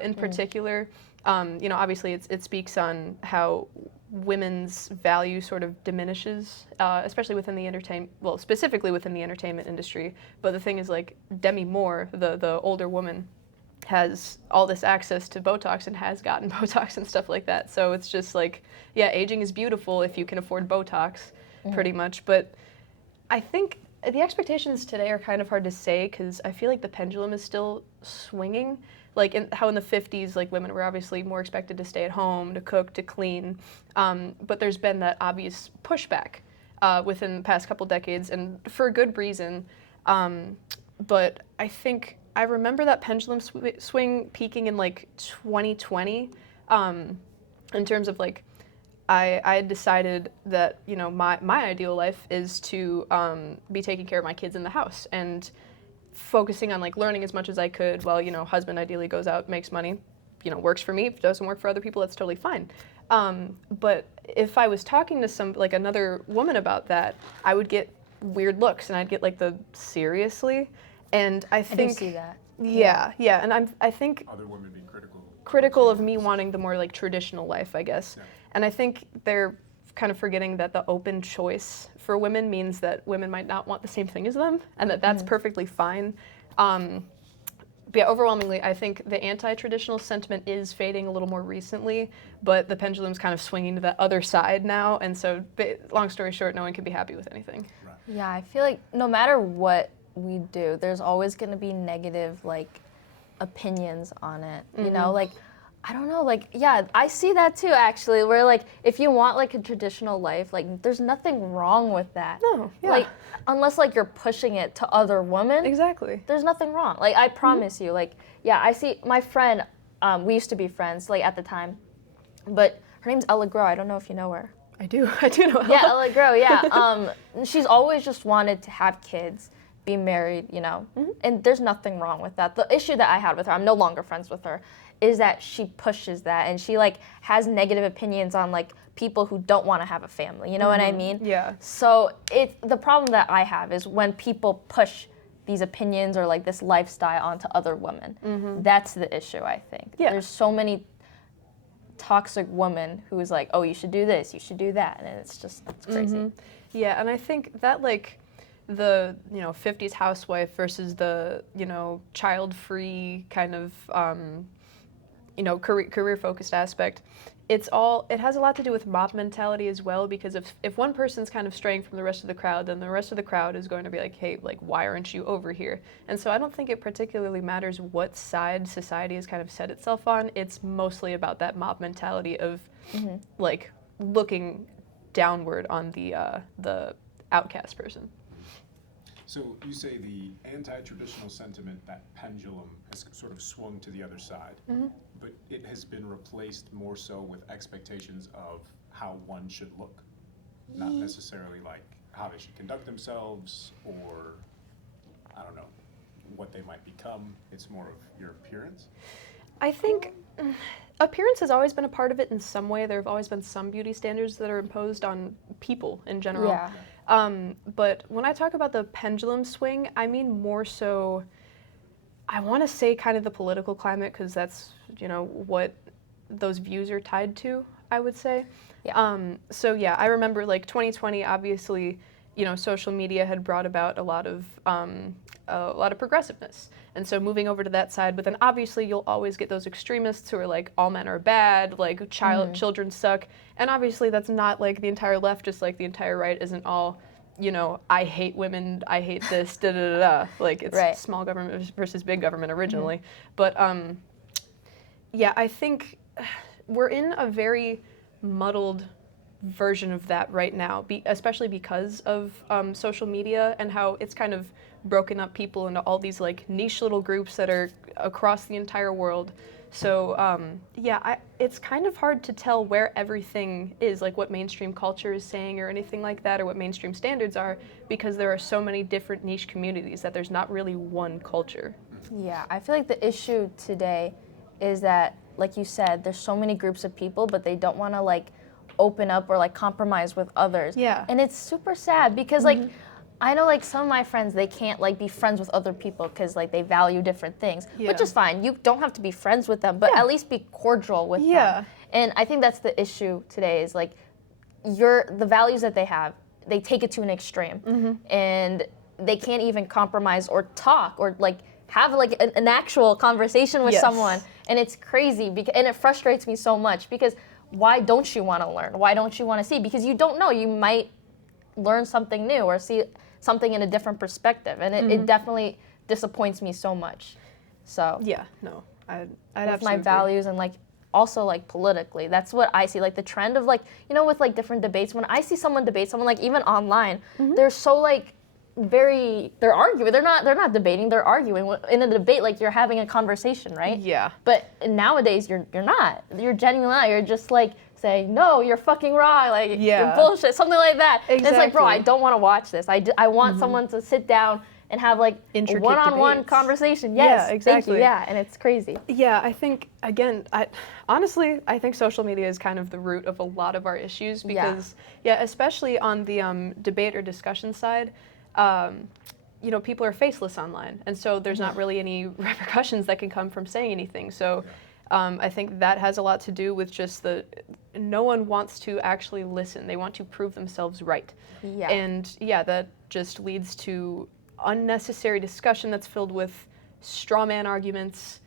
in particular, you know, obviously it speaks on how women's value sort of diminishes, especially within the specifically within the entertainment industry. But the thing is, like, Demi Moore, the older woman, has all this access to Botox and has gotten Botox and stuff like that. So it's just like, yeah, aging is beautiful if you can afford Botox, pretty much. But I think the expectations today are kind of hard to say because I feel like the pendulum is still swinging. Like how in the 50s, like women were obviously more expected to stay at home, to cook, to clean, but there's been that obvious pushback within the past couple decades, and for a good reason. But I think I remember that pendulum swing peaking in like 2020, in terms of like I had decided that, you know, my ideal life is to be taking care of my kids in the house and focusing on like learning as much as I could while, you know, husband ideally goes out, makes money, you know, works for me. If it doesn't work for other people, that's totally fine. But if I was talking to like another woman about that, I would get weird looks and I'd get like seriously. And I think do see that. Yeah. And I think Other women being critical of me wanting the more like traditional life, I guess. Yeah. And I think they're kind of forgetting that the open choice for women means that women might not want the same thing as them, and that's perfectly fine. But yeah, overwhelmingly, I think the anti-traditional sentiment is fading a little more recently, but the pendulum's kind of swinging to the other side now, and so, long story short, no one can be happy with anything. Right. Yeah, I feel like no matter what we do, there's always going to be negative, like, opinions on it. You know, like, I don't know, like, yeah, I see that too, actually, where, like, if you want, like, a traditional life, like, there's nothing wrong with that. No, yeah. Like, unless, like, you're pushing it to other women. Exactly. There's nothing wrong. Like, I promise you, like, yeah, I see my friend, we used to be friends, like, at the time, but her name's Ella Grow. I don't know if you know her. I do know Ella. Yeah, Ella Grow, yeah. She's always just wanted to have kids, be married, you know, and there's nothing wrong with that. The issue that I had with her, I'm no longer friends with her, is that she pushes that and she like has negative opinions on like people who don't want to have a family. You know what I mean? Yeah. So the problem that I have is when people push these opinions or like this lifestyle onto other women. That's the issue, I think. Yeah. There's so many toxic women who is like, oh, you should do this, you should do that, and it's crazy. Yeah, and I think that like the, you know, 50s housewife versus the, you know, child-free kind of you know, career-focused aspect, it has a lot to do with mob mentality as well, because if one person's kind of straying from the rest of the crowd, then the rest of the crowd is going to be like, hey, like, why aren't you over here? And so I don't think it particularly matters what side society has kind of set itself on. It's mostly about that mob mentality of like looking downward on the outcast person. So you say the anti-traditional sentiment, that pendulum, has sort of swung to the other side, but it has been replaced more so with expectations of how one should look, not necessarily like how they should conduct themselves or, I don't know, what they might become. It's more of your appearance. I think appearance has always been a part of it in some way. There have always been some beauty standards that are imposed on people in general. Yeah. But when I talk about the pendulum swing, I mean more so, I want to say kind of the political climate, because that's, you know, what those views are tied to, I would say. Yeah. So yeah, I remember like 2020, obviously, you know, social media had brought about a lot of progressiveness. And so moving over to that side, but then obviously you'll always get those extremists who are like, all men are bad, like children suck. And obviously that's not like the entire left, just like the entire right isn't all you know, I hate women, I hate this, da da da da. Like it's Right. small government versus big government originally. But yeah, I think we're in a very muddled version of that right now, especially because of social media and how it's kind of broken up people into all these like niche little groups that are across the entire world. So yeah, it's kind of hard to tell where everything is, like what mainstream culture is saying or anything like that, or what mainstream standards are, because there are so many different niche communities that there's not really one culture. Yeah, I feel like the issue today is that, like you said, there's so many groups of people, but they don't want to like open up or like compromise with others. Yeah. And it's super sad because like I know like some of my friends, they can't like be friends with other people because like they value different things, Yeah. which is fine. You don't have to be friends with them, but Yeah. at least be cordial with Yeah. them. And I think that's the issue today is like the values that they have, they take it to an extreme and they can't even compromise or talk or like have like an actual conversation with Yes. someone. And it's crazy and it frustrates me so much because why don't you want to learn? Why don't you want to see? Because you don't know, you might learn something new or see something in a different perspective. And it definitely disappoints me so much. So Yeah, no, I'd with absolutely my agree. values and like also like politically, that's what I see, like the trend of like, you know, with like different debates, when I see someone debate someone, like even online, they're so like they're arguing, they're not debating, they're arguing. In a debate, like you're having a conversation, right? Yeah. But nowadays you're not, you're genuinely not, you're just like saying, no, you're fucking wrong, like you're Yeah. bullshit, something like that. And it's like, bro, I Exactly. don't want to watch this. I want someone to sit down and have like a Intricate one-on-one debates. conversation. Yeah, Yes, thank you. exactly. Yeah, and it's crazy. Yeah, I think again, honestly, I think social media is kind of the root of a lot of our issues because, yeah, especially on the debate or discussion side, you know, people are faceless online, and so there's not really any repercussions that can come from saying anything. So, I think that has a lot to do with just no one wants to actually listen; they want to prove themselves right. Yeah. And yeah, that just leads to unnecessary discussion that's filled with straw man arguments,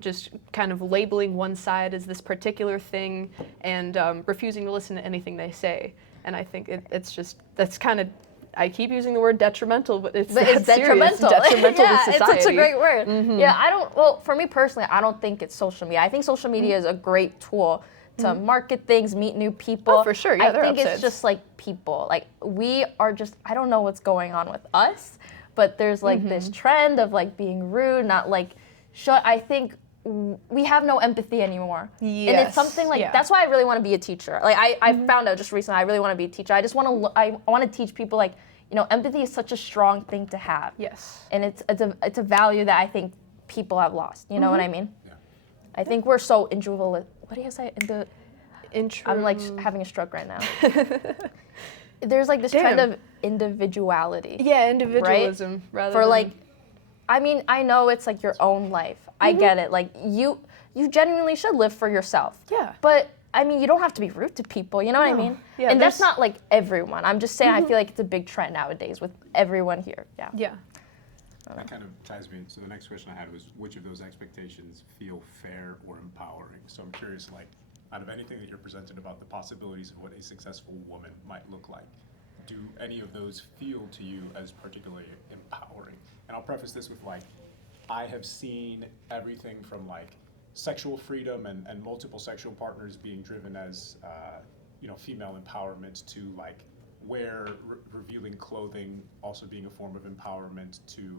just kind of labeling one side as this particular thing and refusing to listen to anything they say. And I think that's kind of, I keep using the word detrimental, but it's But serious. detrimental. Detrimental Yeah, to society. it's such a great word. Yeah, well, for me personally, I don't think it's social media. I think social media is a great tool to market things, meet new people. Oh, for sure. Yeah, I there are think it's upsides. just like people. Like we are just, I don't know what's going on with us, but there's like this trend of like being rude, not like, I think we have no empathy anymore. And it's Yes, something like, yeah. that's why I really want to be a teacher. Like I found out just recently, I really want to be a teacher. I just want to, I want to teach people like, you know, empathy is such a strong thing to have. Yes. And it's a value that I think people have lost. You know what I mean? Yeah. I think we're so individual. What do you say? I'm like Intro. having a stroke right now. There's like this trend Damn. of individuality. Yeah, individualism rather For than like, I mean, I know it's like your own life. I get it. Like you genuinely should live for yourself. Yeah. But I mean, you don't have to be rude to people. You know what I No. mean? Yeah, and that's there's- not like everyone. I'm just saying. I feel like it's a big trend nowadays with everyone here. Yeah. Yeah. That kind of ties me in. So the next question I had was, which of those expectations feel fair or empowering? So I'm curious, like, out of anything that you're presented about the possibilities of what a successful woman might look like, do any of those feel to you as particularly empowering? And I'll preface this with, like, I have seen everything from, like, sexual freedom and multiple sexual partners being driven as, you know, female empowerment to, like, revealing clothing also being a form of empowerment to,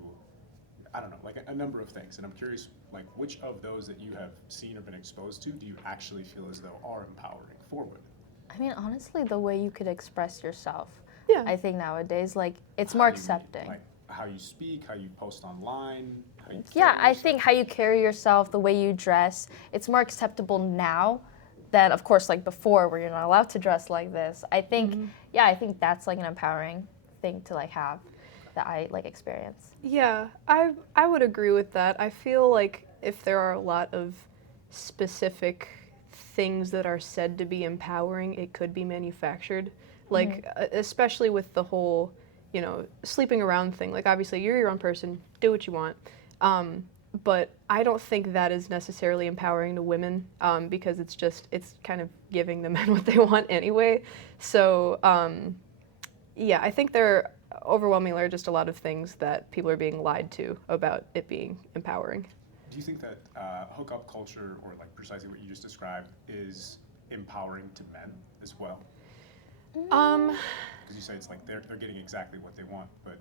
I don't know, like a number of things. And I'm curious, like, which of those that you have seen or been exposed to do you actually feel as though are empowering for women? I mean, honestly, the way you could express yourself. Yeah. I think nowadays, like, it's How more you- accepting. Like how you speak, how you post online, how you Yeah, carry I yourself. think how you carry yourself, the way you dress, it's more acceptable now than, of course, like before, where you're not allowed to dress like this. I think, yeah, I think that's like an empowering thing to like have that I like experience. Yeah, I would agree with that. I feel like if there are a lot of specific things that are said to be empowering, it could be manufactured. Like, especially with the whole, you know, sleeping around thing. Like, obviously, you're your own person, do what you want. But I don't think that is necessarily empowering to women because it's kind of giving the men what they want anyway. So, Yeah, I think there overwhelmingly are just a lot of things that people are being lied to about it being empowering. Do you think that hookup culture, or like precisely what you just described, is empowering to men as well? Um, Because you say it's like they're getting exactly what they want, but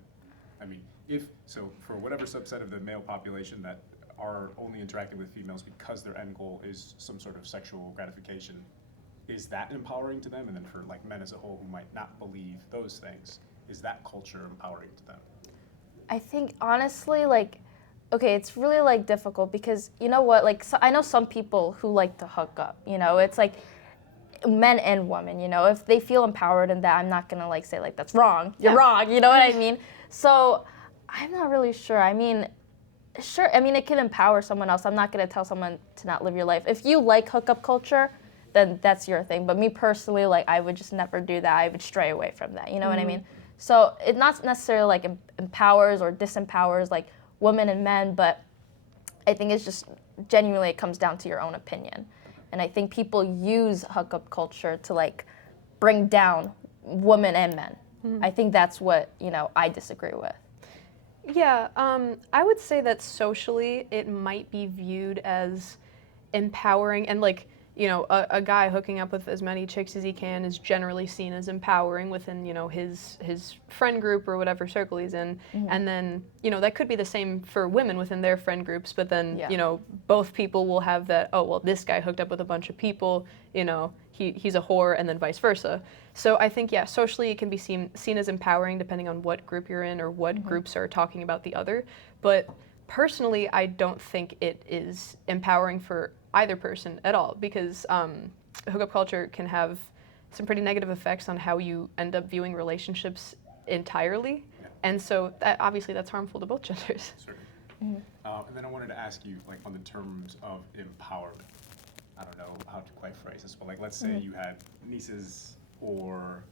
I mean, if so, for whatever subset of the male population that are only interacting with females because their end goal is some sort of sexual gratification, is that empowering to them? And then for like men as a whole who might not believe those things, is that culture empowering to them? I think honestly, like, okay, it's really like difficult because you know what, like, so I know some people who like to hook up. You know, it's like men and women. You know, if they feel empowered in that, I'm not gonna like say like that's wrong. You're Yeah. wrong. You know what I mean? So I'm not really sure. I mean, sure. I mean, it can empower someone else. I'm not gonna tell someone to not live your life. If you like hookup culture, then that's your thing. But me personally, like, I would just never do that. I would stray away from that. You know what I mean? So it not necessarily like empowers or disempowers like women and men, but I think it's just genuinely it comes down to your own opinion. And I think people use hookup culture to like bring down women and men. I think that's what, you know, I disagree with. Yeah, I would say that socially it might be viewed as empowering, and like, you know, a guy hooking up with as many chicks as he can is generally seen as empowering within, you know, his friend group or whatever circle he's in. And then, you know, that could be the same for women within their friend groups, but then, Yeah. you know, both people will have that, oh, well, this guy hooked up with a bunch of people, you know, he's a whore, and then vice versa. So I think, yeah, socially it can be seen as empowering depending on what group you're in or what groups are talking about the other. But personally, I don't think it is empowering for either person at all, because hookup culture can have some pretty negative effects on how you end up viewing relationships entirely. Yeah. And so that, obviously that's harmful to both genders. Certainly. And then I wanted to ask you, like, on the terms of empowerment. I don't know how to quite phrase this, but like, let's say you had nieces or,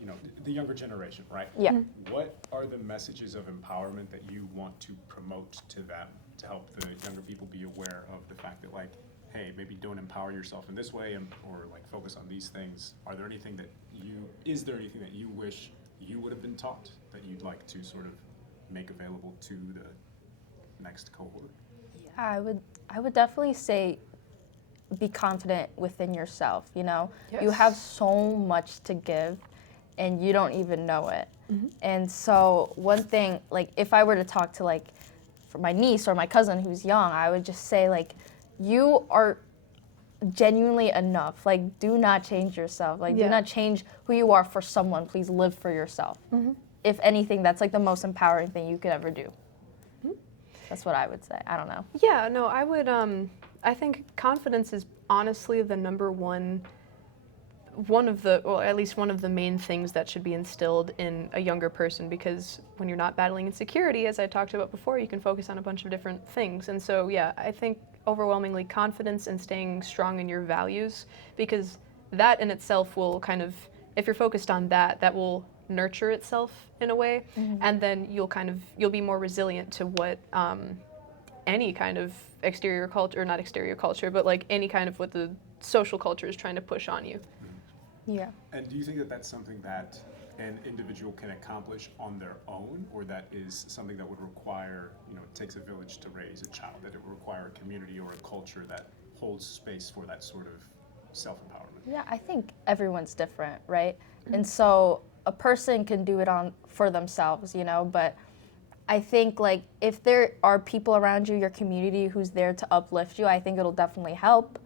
you know, the younger generation, right? Yeah. What are the messages of empowerment that you want to promote to them to help the younger people be aware of the fact that, like, hey, maybe don't empower yourself in this way, or like focus on these things? Is there anything that you wish you would have been taught that you'd like to sort of make available to the next cohort? I would definitely say be confident within yourself, you know? You Yes. have so much to give and you don't even know it. And so one thing, like if I were to talk to like for my niece or my cousin who's young, I would just say like you are genuinely enough. Like do not change yourself. Like Yeah. do not change who you are for someone. Please live for yourself. If anything, that's like the most empowering thing you could ever do. That's what I would say. I don't know. Yeah, no, I would, I think confidence is honestly the number one of the, well, at least one of the main things that should be instilled in a younger person, because when you're not battling insecurity, as I talked about before, you can focus on a bunch of different things. And so, yeah, I think overwhelmingly confidence and staying strong in your values, because that in itself will kind of, if you're focused on that, that will nurture itself in a way, and then you'll be more resilient to what any kind of exterior culture, or not exterior culture, but like any kind of what the social culture is trying to push on you. Yeah. And do you think that that's something that an individual can accomplish on their own, or that is something that would require, you know, it takes a village to raise a child, that it would require a community or a culture that holds space for that sort of self-empowerment? Yeah, I think everyone's different, right? And so a person can do it for themselves, you know, but I think like if there are people around you, your community who's there to uplift you, I think it'll definitely help.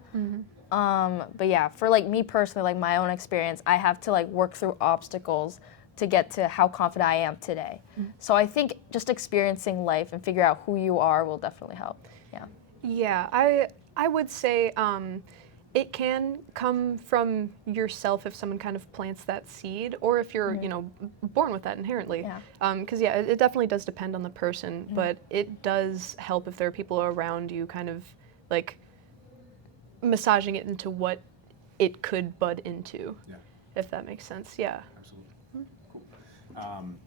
But yeah, for like me personally, like my own experience, I have to like work through obstacles to get to how confident I am today. So I think just experiencing life and figure out who you are will definitely help. Yeah. Yeah, I would say it can come from yourself if someone kind of plants that seed, or if you're, you know, born with that inherently. Yeah. Because yeah, it definitely does depend on the person, but it does help if there are people around you kind of like massaging it into what it could bud into, Yeah, if that makes sense. Yeah. absolutely. Cool.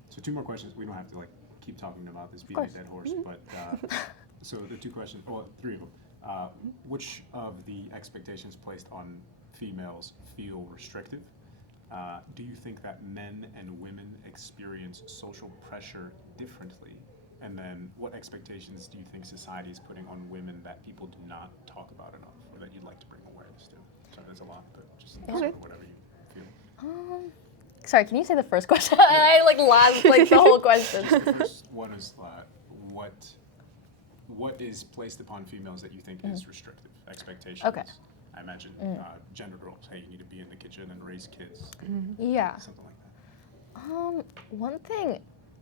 So 2 more questions. We don't have to like keep talking about this being a course. dead horse, but so the 2 questions, well, 3 of them. Which of the expectations placed on females feel restrictive? do you think that men and women experience social pressure differently? And then what expectations do you think society is putting on women that people do not talk about enough, or that you'd like to bring awareness to? So there's a lot, but just Okay. sort of whatever you feel. Sorry, can you say the first question? I like lost like the whole question. The first one is what is placed upon females that you think is restrictive? Expectations. Okay. I imagine gender roles. Hey, you need to be in the kitchen and raise kids. Yeah. Something like that. One thing,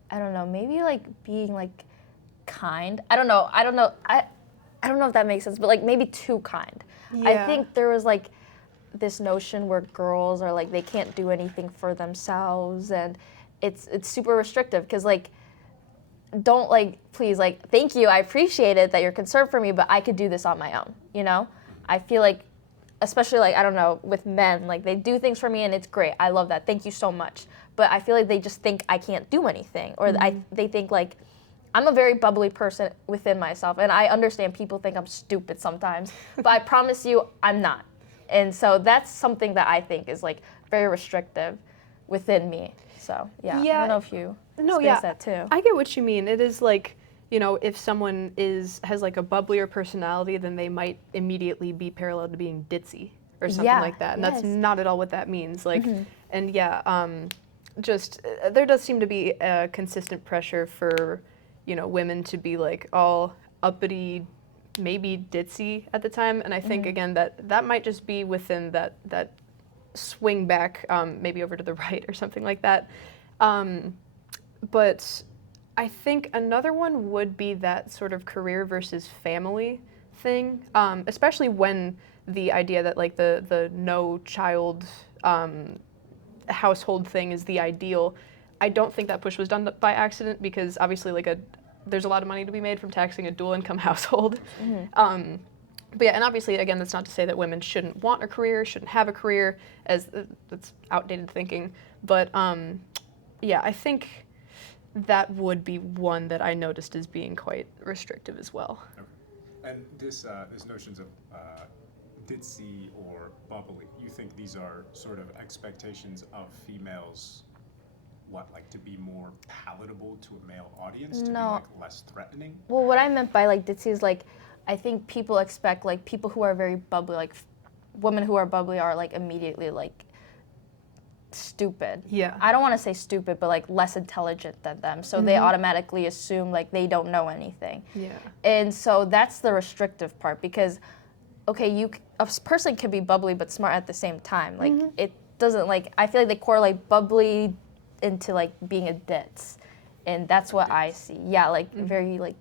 I don't know, maybe like being like kind. I don't know. I don't know if that makes sense, but like maybe too kind. I Yeah. think there was like this notion where girls are like they can't do anything for themselves, and it's super restrictive because like don't like please like thank you, I appreciate it that you're concerned for me, but I could do this on my own, you know? I feel like especially like I don't know with men, like they do things for me and it's great, I love that, thank you so much, but I feel like they just think I can't do anything, or they think like I'm a very bubbly person within myself, and I understand people think I'm stupid sometimes, but I promise you I'm not. And so that's something that I think is like very restrictive within me. So yeah, I Yeah. don't know if you No, experienced yeah, that too. I get what you mean. It is like, you know, if someone has like a bubblier personality, then they might immediately be parallel to being ditzy or something Yeah, like that. And yes. that's not at all what that means. Like, and yeah, just there does seem to be a consistent pressure for, you know, women to be like all uppity, maybe ditzy at the time. And I think again that might just be within that swing back, maybe over to the right or something like that. But I think another one would be that sort of career versus family thing, especially when the idea that like the no child household thing is the ideal. I don't think that push was done by accident, because obviously like there's a lot of money to be made from taxing a dual income household. But yeah, and obviously, again, that's not to say that women shouldn't want a career, shouldn't have a career, as that's outdated thinking. But yeah, I think that would be one that I noticed as being quite restrictive as well. Okay. And this notions of ditzy or bubbly, you think these are sort of expectations of females, like to be more palatable to a male audience, to be No. like less threatening? Well, what I meant by like ditzy is like I think people expect like people who are very bubbly, like women who are bubbly are like immediately like stupid. Yeah. I don't want to say stupid, but like less intelligent than them. So they automatically assume like they don't know anything. Yeah. And so that's the restrictive part, because okay, a person can be bubbly but smart at the same time. Like it doesn't like I feel like they correlate bubbly into like being a ditz. And that's what I see. Yeah, like very like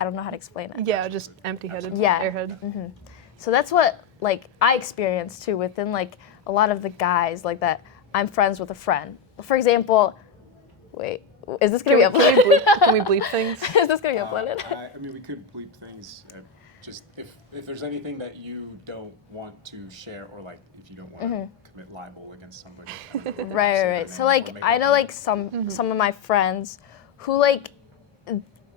I don't know how to explain it. Yeah, just empty-headed, Yeah. airhead. So that's what like I experienced too within like a lot of the guys like that. I'm friends with a friend. For example, wait, is this gonna be uploaded? Can we bleep things? Is this gonna be uploaded? I mean, we could bleep things. Just if there's anything that you don't want to share, or like if you don't want to commit libel against somebody. I don't know, say Right. their So name or like make I up know a like name. some of my friends who like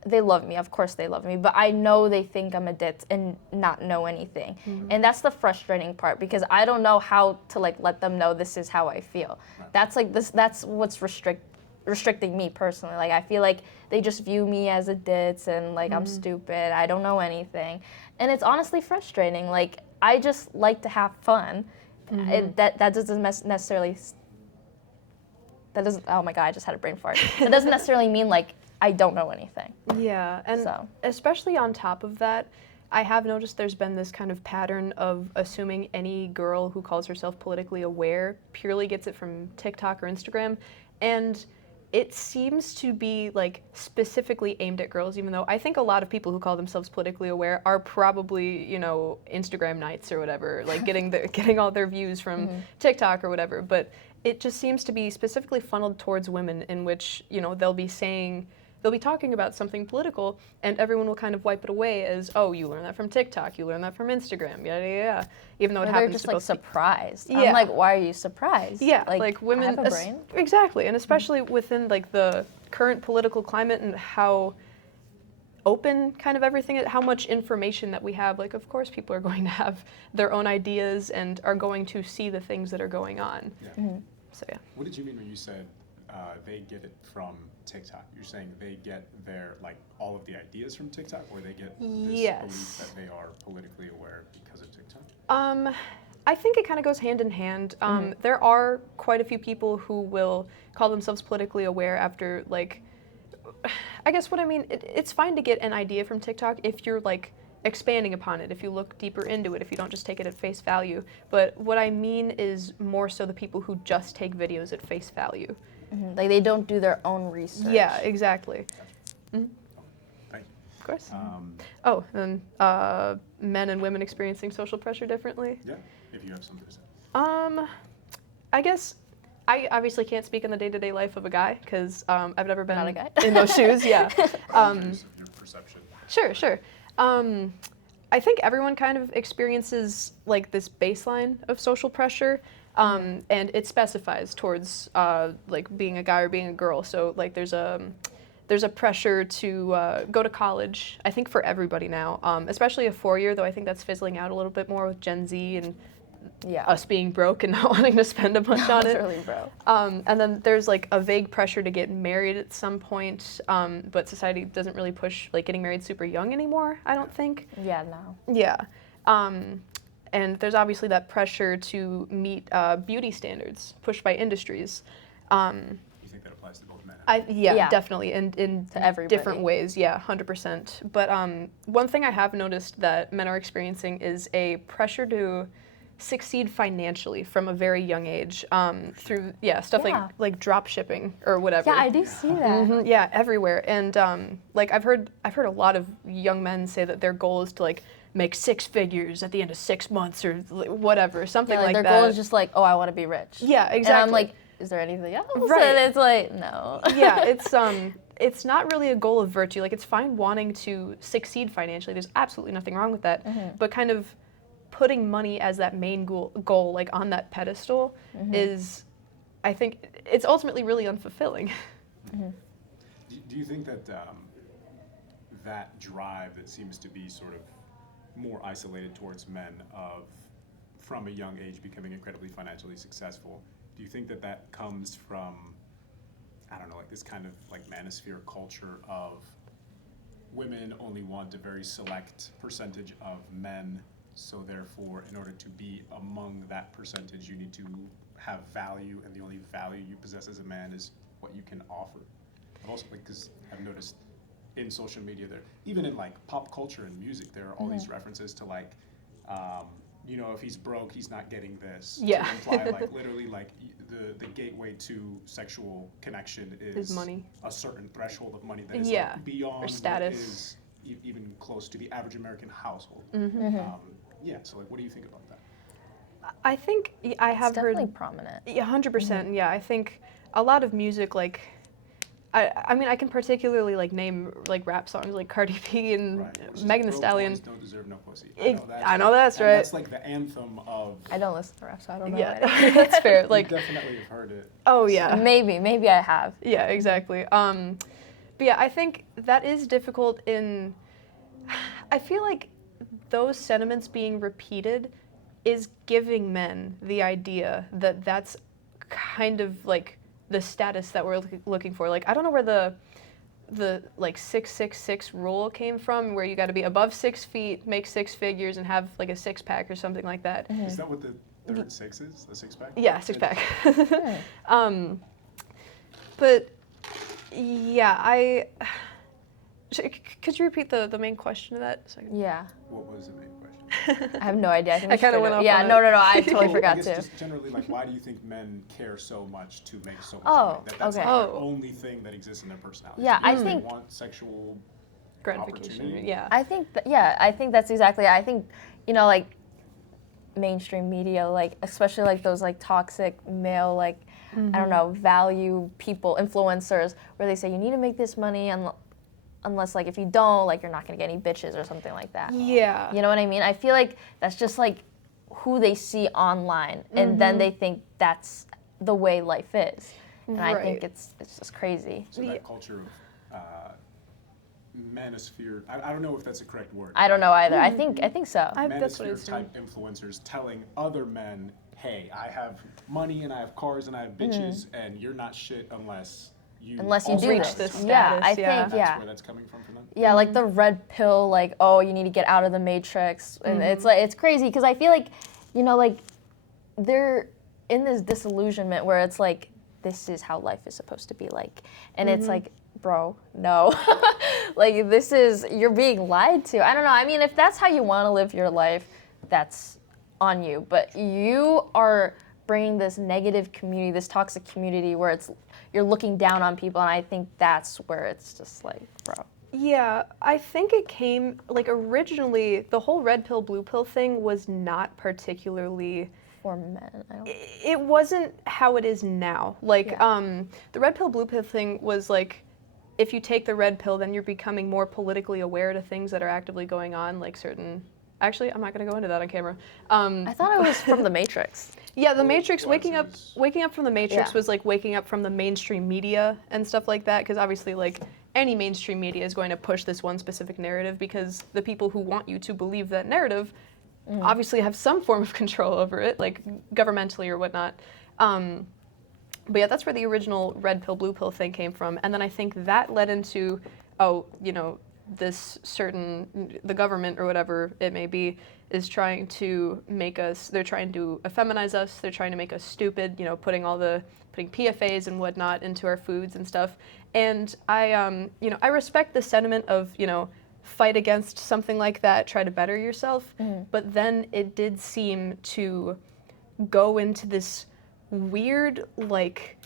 they love me. Of course they love me, but I know they think I'm a ditz and not know anything. And that's the frustrating part, because I don't know how to like let them know this is how I feel. That's like that's what's restricting me personally. Like I feel like they just view me as a ditz and like I'm stupid. I don't know anything. And it's honestly frustrating. Like I just like to have fun. That doesn't necessarily that doesn't oh my god, I just had a brain fart. That doesn't necessarily mean like I don't know anything. Yeah, and So. especially on top of that, I have noticed there's been this kind of pattern of assuming any girl who calls herself politically aware purely gets it from TikTok or Instagram, and it seems to be like specifically aimed at girls, even though I think a lot of people who call themselves politically aware are probably, you know, Instagram nights or whatever, like getting all their views from TikTok or whatever, but it just seems to be specifically funneled towards women, in which, you know, they'll be talking about something political, and everyone will kind of wipe it away as, oh, you learned that from TikTok, you learned that from Instagram, yada, yada, yada. Even though it They're happens just to like both be- surprised. Yeah. I'm like, why are you surprised? Yeah, like women, I have a brain. exactly, and especially within like the current political climate and how open kind of everything is, how much information that we have. Like, of course, people are going to have their own ideas and are going to see the things that are going on. Yeah. So yeah. What did you mean when you said they get it from TikTok? You're saying they get their, like, all of the ideas from TikTok, or they get this belief that they are politically aware because of TikTok? I think it kind of goes hand in hand. There are quite a few people who will call themselves politically aware after, like, I guess what I mean, it's fine to get an idea from TikTok if you're, like, expanding upon it, if you look deeper into it, if you don't just take it at face value. But what I mean is more so the people who just take videos at face value. Like they don't do their own research. Yeah, exactly. Thank you. Of course. Oh, and men and women experiencing social pressure differently. Yeah, if you have something to say. I guess I obviously can't speak on the day-to-day life of a guy because I've never been Not a guy. in those shoes. Yeah. Curious of your perception. Sure. I think everyone kind of experiences like this baseline of social pressure, and it specifies towards like being a guy or being a girl. So like there's a pressure to go to college. I think for everybody now, especially a 4-year, though I think that's fizzling out a little bit more with Gen Z and Yeah. us being broke and not wanting to spend a bunch on it. Literally, bro. And then there's like a vague pressure to get married at some point, but society doesn't really push like getting married super young anymore, I don't think. Yeah, no. Yeah. And there's obviously that pressure to meet beauty standards pushed by industries. You think that applies to both men and women? Yeah, Yeah. definitely, in To everybody. different ways. Yeah, 100%. But one thing I have noticed that men are experiencing is a pressure to succeed financially from a very young age through stuff Yeah. like drop shipping or whatever. Yeah, I do see that. Mhm, yeah, everywhere. And like I've heard a lot of young men say that their goal is to like make 6 figures at the end of 6 months or whatever, something Yeah, like like their that. goal is just like, oh, I want to be rich. Yeah, And exactly. I'm like, is there anything else? Right. And it's like, no. Yeah, it's not really a goal of virtue. Like it's fine wanting to succeed financially. There's absolutely nothing wrong with that. But kind of putting money as that main goal like on that pedestal is, I think, it's ultimately really unfulfilling. Do you think that that drive that seems to be sort of more isolated towards men of from a young age becoming incredibly financially successful, do you think that that comes from, I don't know, like this kind of like manosphere culture of women only want a very select percentage of men, so therefore in order to be among that percentage you need to have value, and the only value you possess as a man is what you can offer? I've also, like, because I've noticed in social media there, even in like pop culture and music, there are all these references to like, you know, if he's broke, he's not getting this. Yeah. To imply like literally like the gateway to sexual connection is money. a certain threshold of money that is Yeah. like beyond Or status. what is even close to the average American household. Yeah. So like, what do you think about that? I think I have It's definitely heard. prominent. Yeah, 100%. Yeah, I think a lot of music, like, I mean, I can particularly like name like rap songs like Cardi B and Right. Which is Megan Thee broke Stallion. boys don't deserve no pussy. I know that's and right. That's like the anthem of. I don't listen to rap, so I don't know. Yeah, it. that's fair. You Like, definitely have heard it. oh yeah, Maybe I have. yeah, exactly. But yeah, I think that is difficult in. I feel like those sentiments being repeated is giving men the idea that that's kind of like the status that we're looking for. Like, I don't know where the like 666 rule came from, where you got to be above 6 feet, make 6 figures, and have like a 6-pack or something like that. Is that what the third 6 is? The 6-pack? Yeah, 6-pack. But yeah, could you repeat the main question of that? Second? Yeah. What was the main question? I have no idea. I think I we kinda straight went up- off Yeah, on no, it. I totally Well, I forgot guess to. just generally, like, why do you think men care so much to make so much Oh, money? That's okay. like Oh. their only thing that exists in their personality. Yeah, I They think- want sexual Gratification. opportunity. Yeah. I think I think that's exactly. I think, you know, like mainstream media, like especially like those like toxic male, like I don't know, value people, influencers, where they say you need to make this money unless like if you don't, like you're not gonna get any bitches or something like that. Yeah. You know what I mean? I feel like that's just like who they see online, and then they think that's the way life is, and I think Right. it's just crazy. So that culture of manosphere. I don't know if that's a correct word. I don't know either. I think so. That's what I Manosphere assumed. type influencers telling other men, hey, I have money and I have cars and I have bitches, and you're not shit unless you Unless you also do have this stuff. Yeah, status, I yeah. think That's yeah. where that's coming from for them. Yeah, like the red pill, like, oh, you need to get out of the matrix. And it's like, it's crazy because I feel like, like they're in this disillusionment where it's like, this is how life is supposed to be like. And it's like, bro, no. Like, you're being lied to. I don't know. I mean, if that's how you want to live your life, that's on you. But you are bringing this negative community, this toxic community where you're looking down on people. And I think that's where it's just like, bro. Yeah, I think it came, like, originally, the whole red pill, blue pill thing was not particularly, For men, I don't. it wasn't how it is now. Like, Yeah. the red pill, blue pill thing was like, if you take the red pill, then you're becoming more politically aware to things that are actively going on, like certain, actually, I'm not gonna go into that on camera. I thought it was from the Matrix. Yeah, the Well, Matrix, it waking was. up from the Matrix Yeah. was like waking up from the mainstream media and stuff like that, because obviously, like, any mainstream media is going to push this one specific narrative because the people who want you to believe that narrative obviously have some form of control over it, like governmentally or whatnot. But yeah, that's where the original red pill, blue pill thing came from. And then I think that led into, this certain, the government or whatever it may be, is trying to make us, they're trying to effeminize us, they're trying to make us stupid, putting PFAs and whatnot into our foods and stuff. And I respect the sentiment of, fight against something like that, try to better yourself. But then it did seem to go into this weird, like,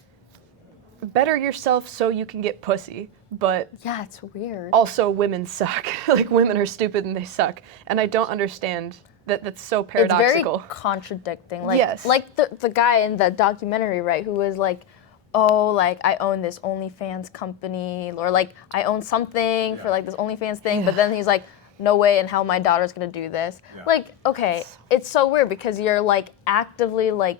better yourself so you can get pussy, but Yeah, it's weird. also women suck. Like, women are stupid and they suck. And I don't understand that that's so paradoxical. It's very contradicting. Like, Yes. like the guy in the documentary, right, who was like, oh, like, I own this OnlyFans company, or like, I own something for like this OnlyFans thing, but then he's like, no way in hell my daughter's gonna do this. Yeah. Like, okay, it's so weird because you're like actively like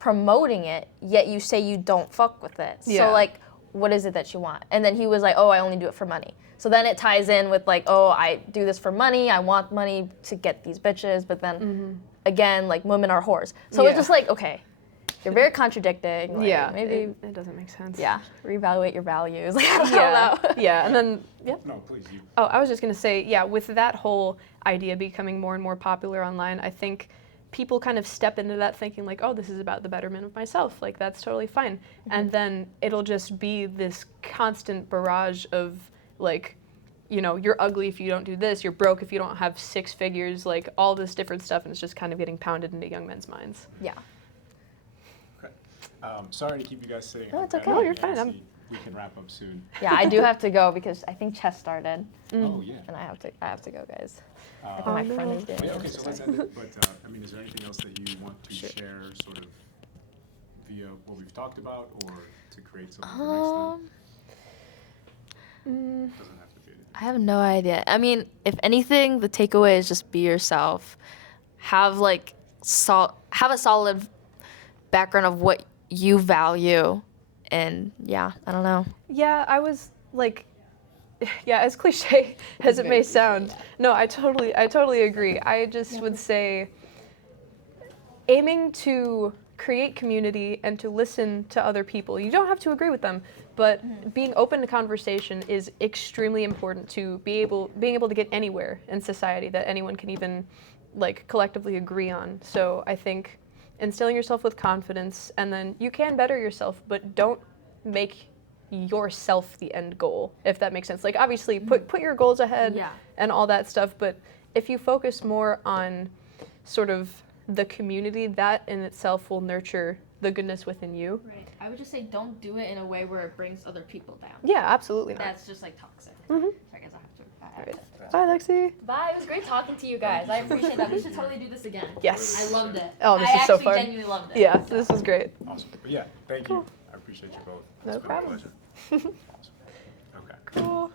promoting it, yet you say you don't fuck with it. Yeah. So like, what is it that you want? And then he was like, oh, I only do it for money. So then it ties in with like, oh, I do this for money, I want money to get these bitches, but then again, like, women are whores. So Yeah. it's just like, okay, you're very contradicting. Like, Yeah, maybe, it doesn't make sense. yeah, reevaluate your values. Like, I don't Yeah, know. yeah, and then, yeah. No, please, you. Oh, I was just gonna say, yeah, with that whole idea becoming more and more popular online, I think people kind of step into that thinking like, oh, this is about the betterment of myself, like, that's totally fine. And then it'll just be this constant barrage of, like, you're ugly if you don't do this, you're broke if you don't have 6 figures, like, all this different stuff, and it's just kind of getting pounded into young men's minds. Yeah. Okay. Sorry to keep you guys sitting. No, it's I'm okay. No, kinda you're fine. gassy. We can wrap up soon. Yeah, I do have to go because I think chess started, Oh, yeah. and I have to go, guys. I think Uh, my no. friend is doing Yeah, it. okay, so let's end it. But I mean, is there anything else that you want to Sure. share, sort of via what we've talked about, or to create something for next time? Doesn't have to be anything. I have no idea. I mean, if anything, the takeaway is just be yourself. Have like have a solid background of what you value, and yeah, I don't know. Yeah, I was like, yeah, as cliche as it may sound, no, I totally agree. I just would say aiming to create community and to listen to other people. You don't have to agree with them, but being open to conversation is extremely important to being able to get anywhere in society that anyone can even like collectively agree on. So I think instilling yourself with confidence, and then you can better yourself, but don't make yourself the end goal, if that makes sense. Like, obviously put your goals ahead Yeah. and all that stuff, but if you focus more on sort of the community, that in itself will nurture the goodness within you. Right. I would just say don't do it in a way where it brings other people down. Yeah, absolutely not. That's just like toxic. Mhm. So I guess I have to. Bye, Lexi. Bye. It was great talking to you guys. I appreciate that. We should totally do this again. Yes. I loved it. Oh, this I is so actually fun. genuinely loved it. Yeah, this was great. Awesome. But yeah, thank you. I appreciate you both. No It's been problem. a pleasure. Awesome. Okay. Cool.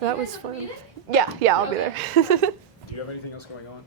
That was fun. Yeah, I'll be there. Do you have anything else going on?